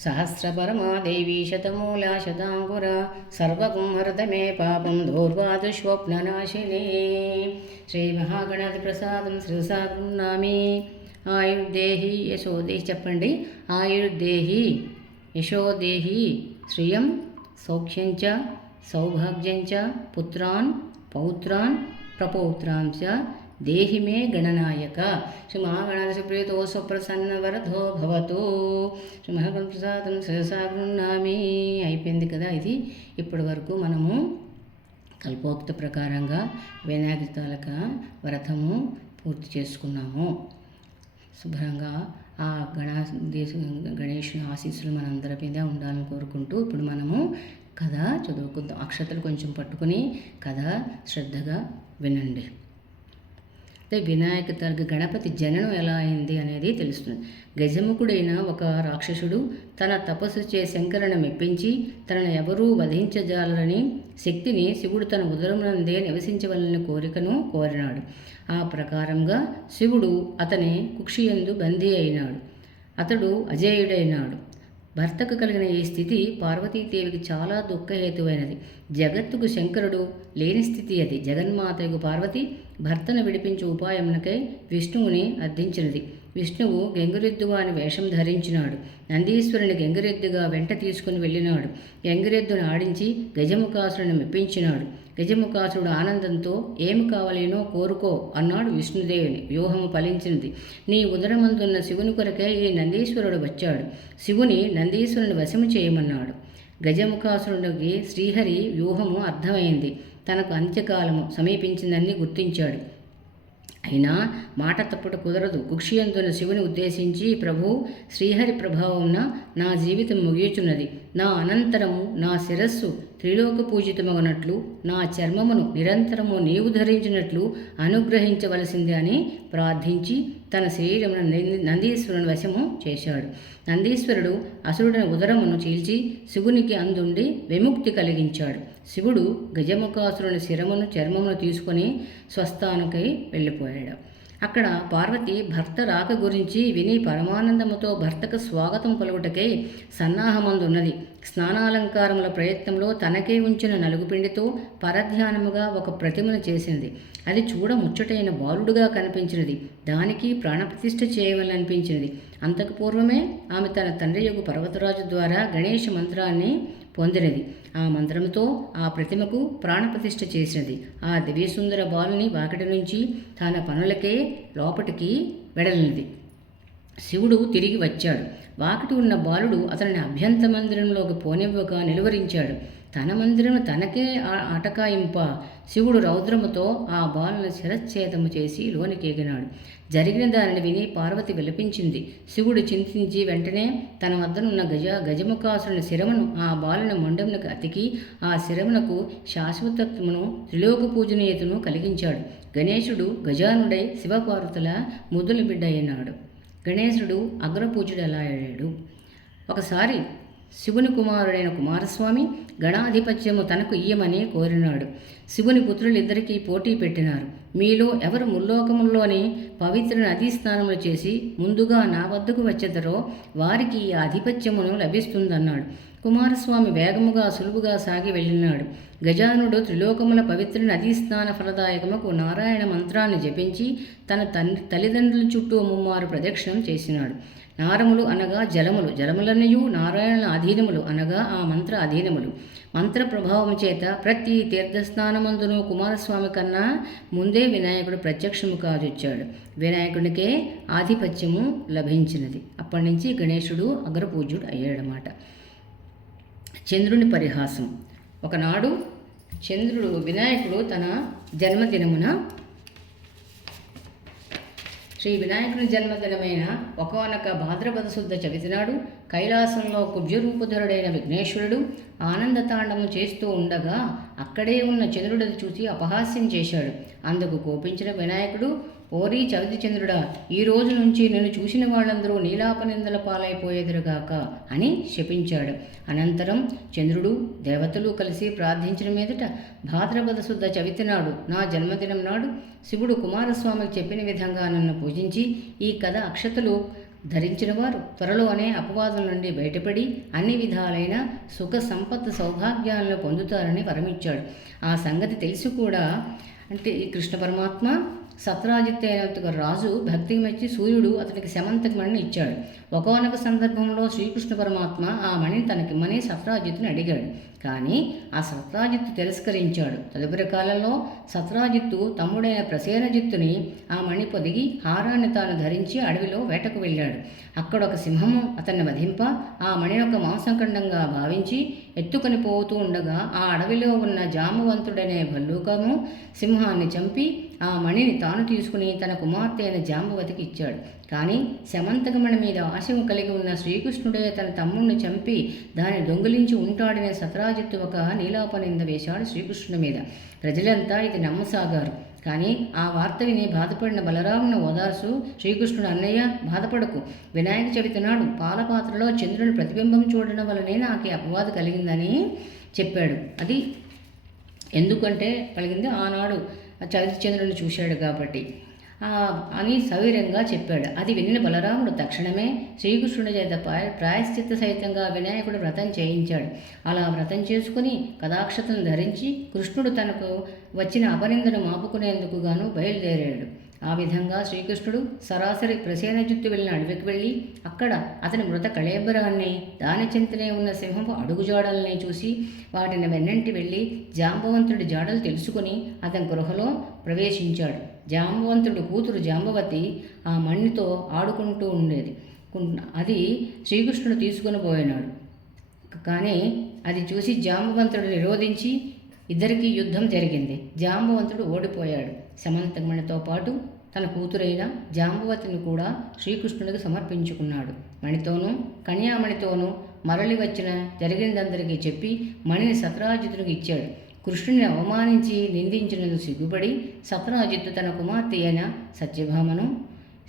సహస్రపరమా దేవీ శతమూల శతాంకుర సర్వకుంహరతమే పాపం దౌర్వాదుష్వప్ననాశిని. శ్రీ మహాగణాధి ప్రసాదం శ్రీసాగృన్నామి. ఆయుర్దేహి యశోదేహి చెప్పండి. ఆయుర్దేహి యశోదేహి శ్రియం సౌఖ్యంచ సౌభాగ్యంచ పుత్రాన్ పౌత్రాన్ ప్రపౌత్రాంశ దేహి మే గణనాయక. శ్రీ మహాగణాధి ప్రీతో సుప్రసన్న వరదో భవతు. శ్రీ మహాగణ ప్రసాదం శిరసాగృన్నామి. అయిపోయింది కదా ఇది. ఇప్పటి వరకు మనము కల్పోక్త ప్రకారంగా వినాయక తాలక వ్రతము పూర్తి చేసుకున్నాము. శుభ్రంగా ఆ గణేశుని ఆశీస్సులు మనందరి మీద ఉండాలని కోరుకుంటూ ఇప్పుడు మనము కథ చదువుకుందాం. అక్షతలు కొంచెం పట్టుకుని కథ శ్రద్ధగా వినండి. అయితే వినాయక గణపతి జననం ఎలా అయింది అనేది తెలుస్తుంది. గజముఖుడైన ఒక రాక్షసుడు తన తపస్సు చే శంకరుని మెప్పించి తనను ఎవరూ వధించజాలరని శక్తిని శివుడు తన ఉదరమునందే నివసించవలన కోరికను కోరినాడు. ఆ ప్రకారంగా శివుడు అతని కుక్షియందు బందీ అయినాడు. అతడు అజేయుడైనాడు. భర్తకు కలిగిన ఈ స్థితి పార్వతీదేవికి చాలా దుఃఖహేతువైనది. జగత్తుకు శంకరుడు లేని స్థితి అది. జగన్మాతకు పార్వతి భర్తను విడిపించే ఉపాయమునకై విష్ణువుని అర్థించినది. విష్ణువు గంగిరెద్దుగా అని వేషం ధరించినాడు. నందీశ్వరుని గంగిరెద్దుగా వెంట తీసుకుని వెళ్ళినాడు. గంగిరెద్దును ఆడించి గజముఖాసురుని మెప్పించినాడు. గజముఖాసురుడు ఆనందంతో ఏమి కావాలేనో కోరుకో అన్నాడు విష్ణుదేవుని. వ్యూహము ఫలించినది. నీ ఉదరమందున్న శివుని కొరకే ఈ నందీశ్వరుడు వచ్చాడు. శివుని నందీశ్వరుని వశము చేయమన్నాడు. గజముఖాసురుడికి శ్రీహరి వ్యూహము అర్థమైంది. తనకు అంత్యకాలము సమీపించిందని గుర్తించాడు. అయినా మాట తప్పుట కుదరదు. కుక్షియందున శివుని ఉద్దేశించి, ప్రభు, శ్రీహరి ప్రభావంన నా జీవితం ముగియుచున్నది. నా అనంతరము నా శిరస్సు త్రిలోక పూజితమగునట్లు నా చర్మమును నిరంతరము నీవు ధరించినట్లు అనుగ్రహించవలసింది అని ప్రార్థించి తన శరీరమును నందీశ్వరుని వశము చేశాడు. నందీశ్వరుడు అసురుడిని ఉదరమును చీల్చి శివునికి అందుండి విముక్తి కలిగించాడు. శివుడు గజముఖాసురుని శిరమును చర్మమును తీసుకొని స్వస్థానుకై వెళ్ళిపోయాడు. అక్కడ పార్వతి భర్త రాక గురించి విని పరమానందముతో భర్తకు స్వాగతం పలుకుటకై సన్నాహమందున్నది. స్నానాలంకారముల ప్రయత్నంలో తనకే ఉంచిన నలుగుపిండితో పరధ్యానముగా ఒక ప్రతిమను చేసింది. అది చూడ ముచ్చటైన బాలుడుగా కనిపించినది. దానికి ప్రాణప్రతిష్ఠ చేయవలనిపించినది. అంతకు పూర్వమే ఆమె తన తండ్రి యొక్క పర్వతరాజు ద్వారా గణేష మంత్రాన్ని పొందినది. ఆ మంత్రంతో ఆ ప్రతిమకు ప్రాణప్రతిష్ఠ చేసినది. ఆ దివ్యసుందర బాలుని వాకిటి నుంచి తన పనులకే లోపటికి వెడలినది. శివుడు తిరిగి వచ్చాడు. వాకిటి ఉన్న బాలుడు అతనిని అభ్యంత మందిరంలోకి పోనివ్వక నిలువరించాడు. తన మందిరం తనకే అటకాయింప శివుడు రౌద్రముతో ఆ బాలుని శిరచ్ఛేదము చేసి లోనికేగినాడు. జరిగిన దానిని విని పార్వతి విలపించింది. శివుడు చింతించి వెంటనే తన వద్దనున్న గజముఖాసురుని శిరమును ఆ బాలుని మొండమునకు అతికి ఆ శిరమునకు శాశ్వతత్వమును త్రిలోక పూజనీయతను కలిగించాడు. గణేశుడు గజానుడై శివపార్వతుల ముద్దుల బిడ్డ అయినాడు. గణేశుడు అగ్రపూజుడు ఎలా అయ్యాడు? ఒకసారి శివుని కుమారుడైన కుమారస్వామి గణాధిపత్యము తనకు ఇయ్యమని కోరినాడు. శివుని పుత్రులిద్దరికీ పోటీ పెట్టినారు. మీలో ఎవరు ముల్లోకముల్లోని పవిత్ర నదీ స్నానములు చేసి ముందుగా నా వద్దకు వచ్చేదరో వారికి ఈ ఆధిపత్యమును లభిస్తుందన్నాడు. కుమారస్వామి వేగముగా సులువుగా సాగి వెళ్ళినాడు. గజానుడు త్రిలోకముల పవిత్ర నదీ స్నాన ఫలదాయకముకు నారాయణ మంత్రాన్ని జపించి తన తల్లిదండ్రుల చుట్టూ ముమ్మారు ప్రదక్షిణం చేసినాడు. నారములు అనగా జలములు, జలములన్నయూ నారాయణ అధీనములు అనగా ఆ మంత్ర అధీనములు. మంత్ర ప్రభావం చేత ప్రతి తీర్థస్నానమందును కుమారస్వామి కన్నా ముందే వినాయకుడు ప్రత్యక్షము కాజొచ్చాడు. వినాయకుడికే ఆధిపత్యము లభించినది. అప్పటి నుంచి గణేశుడు అగ్రపూజ్యుడు అయ్యాడనమాట. చంద్రుని పరిహాసం. ఒకనాడు వినాయకుడు తన జన్మదినమున శ్రీ వినాయకుని జన్మదినమైన ఒకనొక భాద్రపద శుద్ధ చవితి నాడు కైలాసంలో కుబ్జరూపధరుడైన విఘ్నేశ్వరుడు ఆనందతాండము చేస్తూ ఉండగా అక్కడే ఉన్న చంద్రుడిని చూసి అపహాస్యం చేశాడు. అందుకు కోపించిన వినాయకుడు, ఓరీ చవితి చంద్రుడా, ఈ రోజు నుంచి నేను చూసిన వాళ్ళందరూ నీలాపనిందల పాలైపోయేదురుగాక అని శపించాడు. అనంతరం చంద్రుడు దేవతలు కలిసి ప్రార్థించిన మీదట భాద్రపద శుద్ధ చవితి నాడు నా జన్మదినం నాడు శివుడు కుమారస్వామికి చెప్పిన విధంగా నన్ను పూజించి ఈ కథ అక్షతలు ధరించిన వారు త్వరలోనే అపవాదం నుండి బయటపడి అన్ని విధాలైన సుఖ సంపత్తు సౌభాగ్యాలను పొందుతారని వరమిచ్చాడు. ఆ సంగతి తెలిసి కూడా అంటే ఈ కృష్ణ పరమాత్మ సత్రాజిత్ అయినంతగా రాజు భక్తికి మెచ్చి సూర్యుడు అతనికి శమంతకి మణిని ఇచ్చాడు. ఒకనొక సందర్భంలో శ్రీకృష్ణ పరమాత్మ ఆ మణిని తనకిమ్మని సత్రాజిత్తుని అడిగాడు. కానీ ఆ సత్రాజిత్తు తిరస్కరించాడు. తదుపరి కాలంలో సత్రాజిత్తు తమ్ముడైన ప్రసేనజిత్తుని ఆ మణి పొదిగి హారాన్ని తాను ధరించి అడవిలో వేటకు వెళ్ళాడు. అక్కడ ఒక సింహము అతన్ని వధింప ఆ మణి ఒక మాంసఖండంగా భావించి ఎత్తుకొని పోతూ ఉండగా ఆ అడవిలో ఉన్న జాంబవంతుడనే భల్లూకము సింహాన్ని చంపి ఆ మణిని తాను తీసుకుని తన కుమార్తె అయిన జాంబవతికి ఇచ్చాడు. కానీ శమంతకమణి మీద ఆశము కలిగి ఉన్న శ్రీకృష్ణుడే తన తమ్ముడిని చంపి దాన్ని దొంగిలించి ఉంటాడనే సత్రాజిత్తు ఒక నీలాపనింద వేశాడు శ్రీకృష్ణుడి మీద. ప్రజలంతా ఇది నమ్మసాగారు. కానీ ఆ వార్త విని బాధపడిన బలరామును ఓదార్సు శ్రీకృష్ణుడు, అన్నయ్య బాధపడకు, వినాయక చవితి నాడు పాలపాత్రలో చంద్రుని ప్రతిబింబం చూడడం వల్లనే నాకు అపవాదు కలిగిందని చెప్పాడు. అది ఎందుకంటే కలిగింది ఆనాడు చవితి చంద్రుని చూశాడు కాబట్టి అని సవిరంగా చెప్పాడు. అది వినిన బలరాముడు తక్షణమే శ్రీకృష్ణుడి చేత ప్రాయశ్చిత్త సహితంగా వినాయకుడు వ్రతం చేయించాడు. అలా వ్రతం చేసుకుని కదాక్షతను ధరించి కృష్ణుడు తనకు వచ్చిన అపనిందను మాపుకునేందుకు గాను బయలుదేరాడు. ఆ విధంగా శ్రీకృష్ణుడు సరాసరి ప్రసేనజిత్తు వెళ్ళిన అడవికి వెళ్ళి అక్కడ అతని మృత కళేబరాన్ని దాని చింతనే ఉన్న సింహపు అడుగుజాడల్ని చూసి వాటిని వెన్నంటి వెళ్ళి జాంబవంతుడి జాడలు తెలుసుకుని అతని గృహలో ప్రవేశించాడు. జాంబవంతుడు కూతురు జాంబవతి ఆ మణితో ఆడుకుంటూ ఉండేది. అది శ్రీకృష్ణుడు తీసుకుని పోయినాడు. కానీ అది చూసి జాంబవంతుడు నిరోధించి ఇద్దరికీ యుద్ధం జరిగింది. జాంబవంతుడు ఓడిపోయాడు. శమంతకమణితో పాటు తన కూతురైన జాంబవతిని కూడా శ్రీకృష్ణుడికి సమర్పించుకున్నాడు. మణితోనూ కన్యామణితోనూ మరలి వచ్చిన జరిగిందందరికీ చెప్పి మణిని సత్రాజిత్తునికి ఇచ్చాడు. కృష్ణుని అవమానించి నిందించినందుకు సిగ్గుపడి సత్రాజిత్తు తన కుమార్తె అయిన సత్యభామను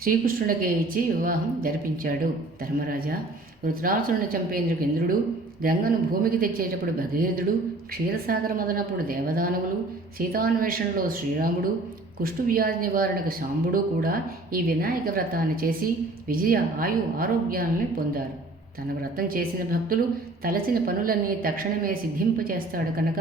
శ్రీకృష్ణుడికే ఇచ్చి వివాహం జరిపించాడు. ధర్మరాజా, వృత్రాసురుని చంపేందుకు ఇంద్రుడు, గంగను భూమికి తెచ్చేటప్పుడు భగీరథుడు, క్షీరసాగర మదనప్పుడు దేవదానవులు, సీతాన్వేషణలో శ్రీరాముడు, కుష్ఠవ్యాధి నివారణకు శాంబుడు కూడా ఈ వినాయక వ్రతాన్ని చేసి విజయ ఆయు ఆరోగ్యాలని పొందారు. తన వ్రతం చేసిన భక్తులు తలచిన పనులన్నీ తక్షణమే సిద్ధింపచేస్తాడు కనుక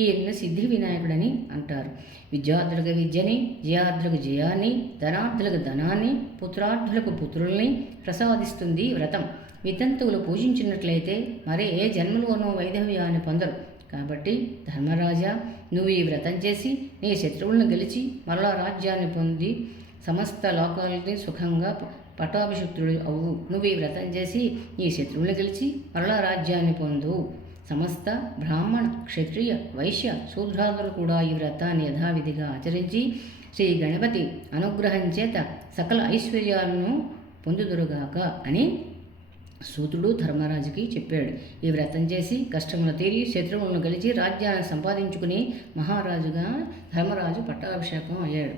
ఈయన్ను సిద్ధి వినాయకుడని అంటారు. విద్యార్థులకు విద్యని, జయార్థులకు జయాన్ని, ధనార్థులకు ధనాన్ని, పుత్రార్థులకు పుత్రుల్ని ప్రసాదిస్తుంది వ్రతం. వితంతువులు పూజించినట్లయితే మరే ఏ జన్మలోనూ వైధవ్యాన్ని పొందరు. కాబట్టి ధర్మరాజా, నువ్వు ఈ వ్రతం చేసి నీ శత్రువులను గెలిచి మరలా రాజ్యాన్ని పొంది సమస్త లోకాలని సుఖంగా పట్టాభిషిక్తుడు అవు. నువ్వు ఈ వ్రతం చేసి నీ శత్రువులను గెలిచి మరలా రాజ్యాన్ని పొందు. సమస్త బ్రాహ్మణ, క్షత్రియ, వైశ్య, శూద్రాదులు కూడా ఈ వ్రతాన్ని యథావిధిగా ఆచరించి శ్రీ గణపతి అనుగ్రహం చేత సకల ఐశ్వర్యాలను పొందుదురుగాక అని సూతుడు ధర్మరాజుకి చెప్పాడు. ఈ వ్రతం చేసి కష్టములు తీరి శత్రువులను గెలిచి రాజ్యాన్ని సంపాదించుకుని మహారాజుగా ధర్మరాజు పట్టాభిషేకం అయ్యాడు.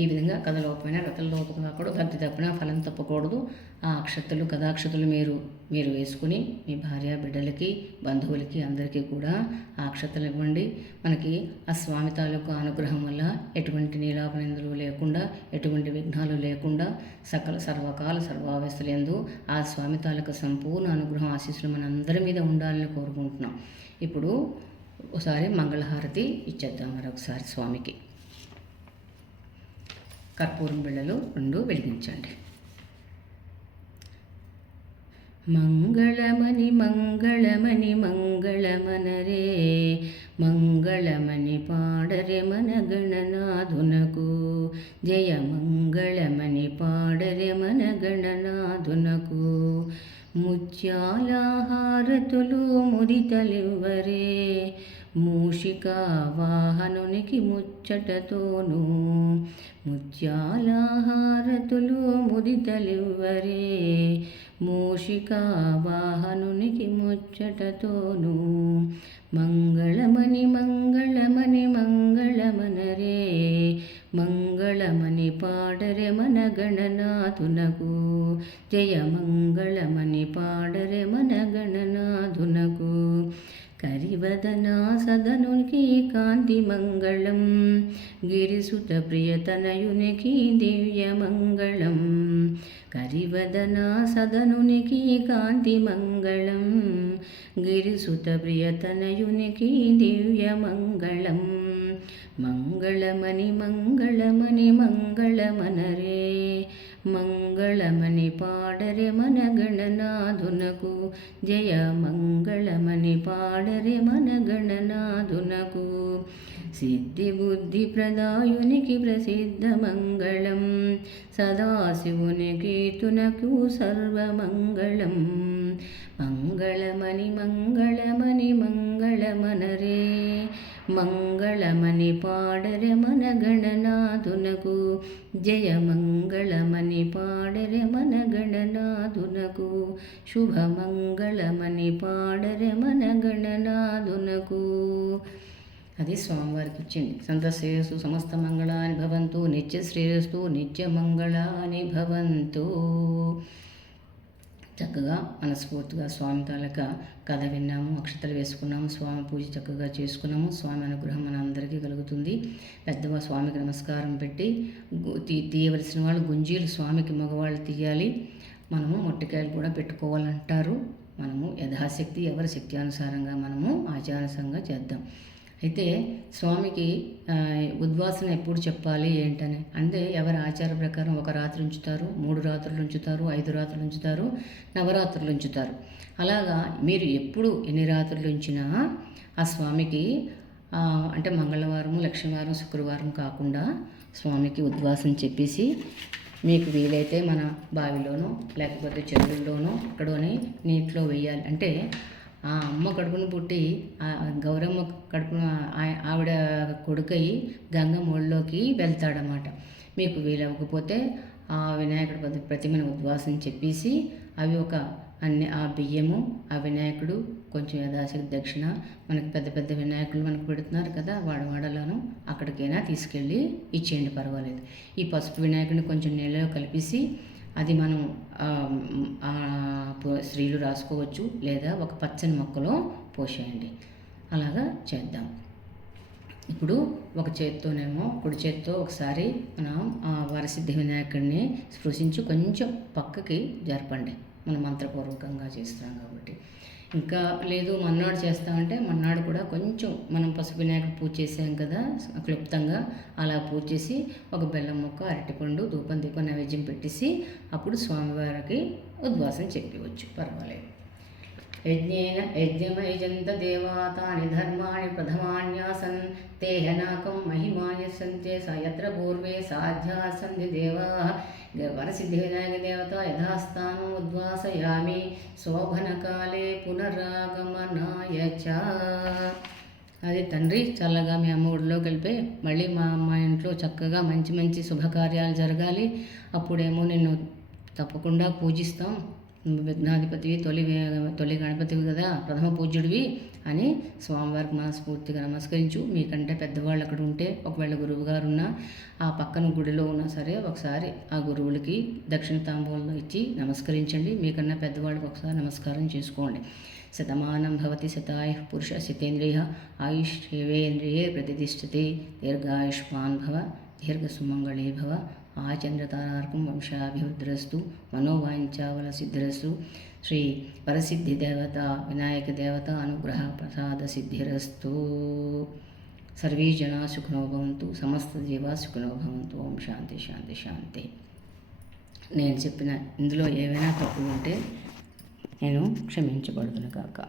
ఈ విధంగా కథ లోపమైన రథల లోపం కాకూడదు, భక్తి తప్పిన ఫలం తప్పకూడదు. ఆ అక్షతలు కథాక్షతలు మీరు వేసుకుని మీ భార్య బిడ్డలకి బంధువులకి అందరికీ కూడా ఆ అక్షతలు ఇవ్వండి. మనకి ఆ స్వామి తాలూకు అనుగ్రహం వల్ల ఎటువంటి నీలాపనిందులు లేకుండా, ఎటువంటి విఘ్నాలు లేకుండా సకల సర్వకాల సర్వావస్థలందు ఆ స్వామి తాలూకు సంపూర్ణ అనుగ్రహం ఆశీస్సులు మన అందరి మీద ఉండాలని కోరుకుంటున్నాం. ఇప్పుడు ఒకసారి మంగళహారతి ఇచ్చేద్దాం మరొకసారి స్వామికి. కర్పూరం బిళ్ళలు 2 వెలిగించండి. మంగళమని మంగళమని మంగళమనరే, మంగళమని పాడరే మన గణనాథునకు, జయ మంగళమని పాడరే మన గణనాథునకు. ముత్యాల హారతులు ముదితలివ్వరే, మూషికా వాహనునికి ముచ్చటతోనూ, ముత్యాల హారతులు ముదితలివ్వరే, మూషికా వాహనునికి ముచ్చటతోనూ. మంగళమని మంగళమని మంగళమనరే, మంగళమని పాడరే మన గణనాథునకు, జయ మంగళమని పాడరే మన గణనాథునకు. కరివదనా సదనునికి కాంతి మంగళం, గిరిసుత ప్రియతనయునికి దివ్య మంగళం. కరివదనా సదనునికి కాంతి మంగళం, గిరిసుత ప్రియతనయునికి దివ్య మంగళం. మంగళమని మంగళమని మంగళమనరే, మంగళమని పాడరే మన గణనాథునకు, జయ మంగళమని పాడరే మన గణనాథునకు. సిద్ధి బుద్ధి ప్రదాయునికి ప్రసిద్ధ మంగళం, సదాశివునికి తునకు సర్వమంగళం. మంగళమని మంగళమని మంగళమనరే, మంగళమని పాడరే మన గణనాథునకు, జయ మంగళమని పాడరే మన గణనాథునకు. శుభమంగళమని పాడరే మన గణనాథునకు. అది స్వామివారికి ఇచ్చింది. సంతశ్రేయస్సు సమస్త మంగళాని భవంతు, నిత్య శ్రేయస్సు నిత్య మంగళాని భవంతు. చక్కగా మనస్ఫూర్తిగా స్వామి తాలూకా కథ విన్నాము, అక్షతలు వేసుకున్నాము, స్వామి పూజ చక్కగా చేసుకున్నాము. స్వామి అనుగ్రహం మన అందరికీ కలుగుతుంది. పెద్దగా స్వామికి నమస్కారం పెట్టి తీయవలసిన వాళ్ళు గుంజీలు స్వామికి మగవాళ్ళు తీయాలి. మనము మొట్టికాయలు కూడా పెట్టుకోవాలంటారు. మనము యథాశక్తి ఎవరి శక్తి అనుసారంగా మనము ఆచారానుసారంగా చేద్దాం. అయితే స్వామికి ఉద్వాసన ఎప్పుడు చెప్పాలి ఏంటని అంటే ఎవరి ఆచార ప్రకారం 1 రాత్రి ఉంచుతారు, 3 రాత్రులు ఉంచుతారు, 5 రాత్రులు ఉంచుతారు, నవరాత్రులు ఉంచుతారు. అలాగా మీరు ఎప్పుడు ఎన్ని రాత్రులు ఉంచినా ఆ స్వామికి అంటే మంగళవారం, లక్ష్మీవారం, శుక్రవారం కాకుండా స్వామికి ఉద్వాసన చెప్పేసి మీకు వీలైతే మన బావిలోనో లేకపోతే చెరువుల్లోనో ఎక్కడోనే నీటిలో వేయాలి. అంటే ఆ అమ్మ కడుపును పుట్టి ఆ గౌరమ్మ కడుపున ఆవిడ కొడుకై గంగమ్మ ఒళ్ళోకి వెళ్తాడనమాట. మీకు వీలవ్వకపోతే ఆ వినాయకుడి ప్రతిమను ఉద్వాసం చెప్పేసి అవి ఆ బియ్యము, ఆ వినాయకుడు కొంచెం యథాశక్తి దక్షిణ, మనకి పెద్ద పెద్ద వినాయకులు మనకు పెడుతున్నారు కదా వాడవాడలోనూ, అక్కడికైనా తీసుకెళ్ళి ఇచ్చేయండి, పర్వాలేదు. ఈ పసుపు వినాయకుడిని కొంచెం నీళ్ళలో కలిపేసి అది మనం స్త్రీలు రాసుకోవచ్చు, లేదా ఒక పచ్చని మొక్కలో పోసేయండి. అలాగా చేద్దాం. ఇప్పుడు ఒక చేత్తోనేమో కుడి చేత్తో ఒకసారి మనం వరసిద్ధి వినాయకుడిని స్పృశించి కొంచెం పక్కకి జరపండి. మనం మంత్రపూర్వకంగా చేస్తాం కాబట్టి. ఇంకా లేదు మన్నాడు చేస్తామంటే మన్నాడు కూడా కొంచెం మనం పసుపు వినాయకుడు పూజ చేసాం కదా క్లుప్తంగా, అలా పూజ చేసి ఒక బెల్లం ముక్క, అరటిపండు, ధూపం దీపం నైవేద్యం పెట్టేసి అప్పుడు స్వామివారికి ఉద్వాసం చెప్పవచ్చు, పర్వాలేదు. యజ్ఞేన యజ్ఞమయజంత దేవాతాని ధర్మాణి ప్రథమాన్యాసన్ తేహనాకం మహిమాని సంతే సయత్ర పూర్వే సాధ్యాసంధి దేవాః వరసిద్ధి వినాయక దేవత యథాస్థానం ఉద్వాసయామి శోభనకాలే పునరాగమనాయ చ. అది తండ్రి చల్లగా మీ అమ్మ ఒడిలోకి వెళ్ళిపోయి మళ్ళీ మా అమ్మ ఇంట్లో చక్కగా మంచి మంచి శుభకార్యాలు జరగాలి, అప్పుడేమో నిన్ను తప్పకుండా పూజిస్తాం, విఘ్నాధిపతివి, తొలి గణపతివి కదా, ప్రథమ పూజ్యుడివి అని స్వామివారికి మనస్ఫూర్తిగా నమస్కరించు. మీకంటే పెద్దవాళ్ళు అక్కడ ఉంటే, ఒకవేళ గురువు గారు ఉన్నా ఆ పక్కన గుడిలో ఉన్నా సరే ఒకసారి ఆ గురువులకి దక్షిణ తాంబూలం ఇచ్చి నమస్కరించండి. మీకన్నా పెద్దవాళ్ళకి ఒకసారి నమస్కారం చేసుకోండి. శతమానం భవతి శతాయ పురుష శతేంద్రియ ఆయుష్యేవేంద్రియే ప్రతిష్టతే దీర్ఘాయుష్మాన్ భవ దీర్ఘసుమంగళే భవ ఆచంద్రతారార్కం వంశాభివృద్ధిరస్తు మనోవాంఛావల సిద్ధిరస్తు. శ్రీ పరసిద్ధి దేవత వినాయక దేవత అనుగ్రహ ప్రసాద సిద్ధిరస్తు. సర్వే జనా సుఖినో భవంతు, సమస్త జీవా సుఖినో భవంతు. ఓం శాంతి శాంతి శాంతి. నేను చెప్పిన ఇందులో ఏవైనా తప్పులు ఉంటే నేను క్షమించబడుదును కాక.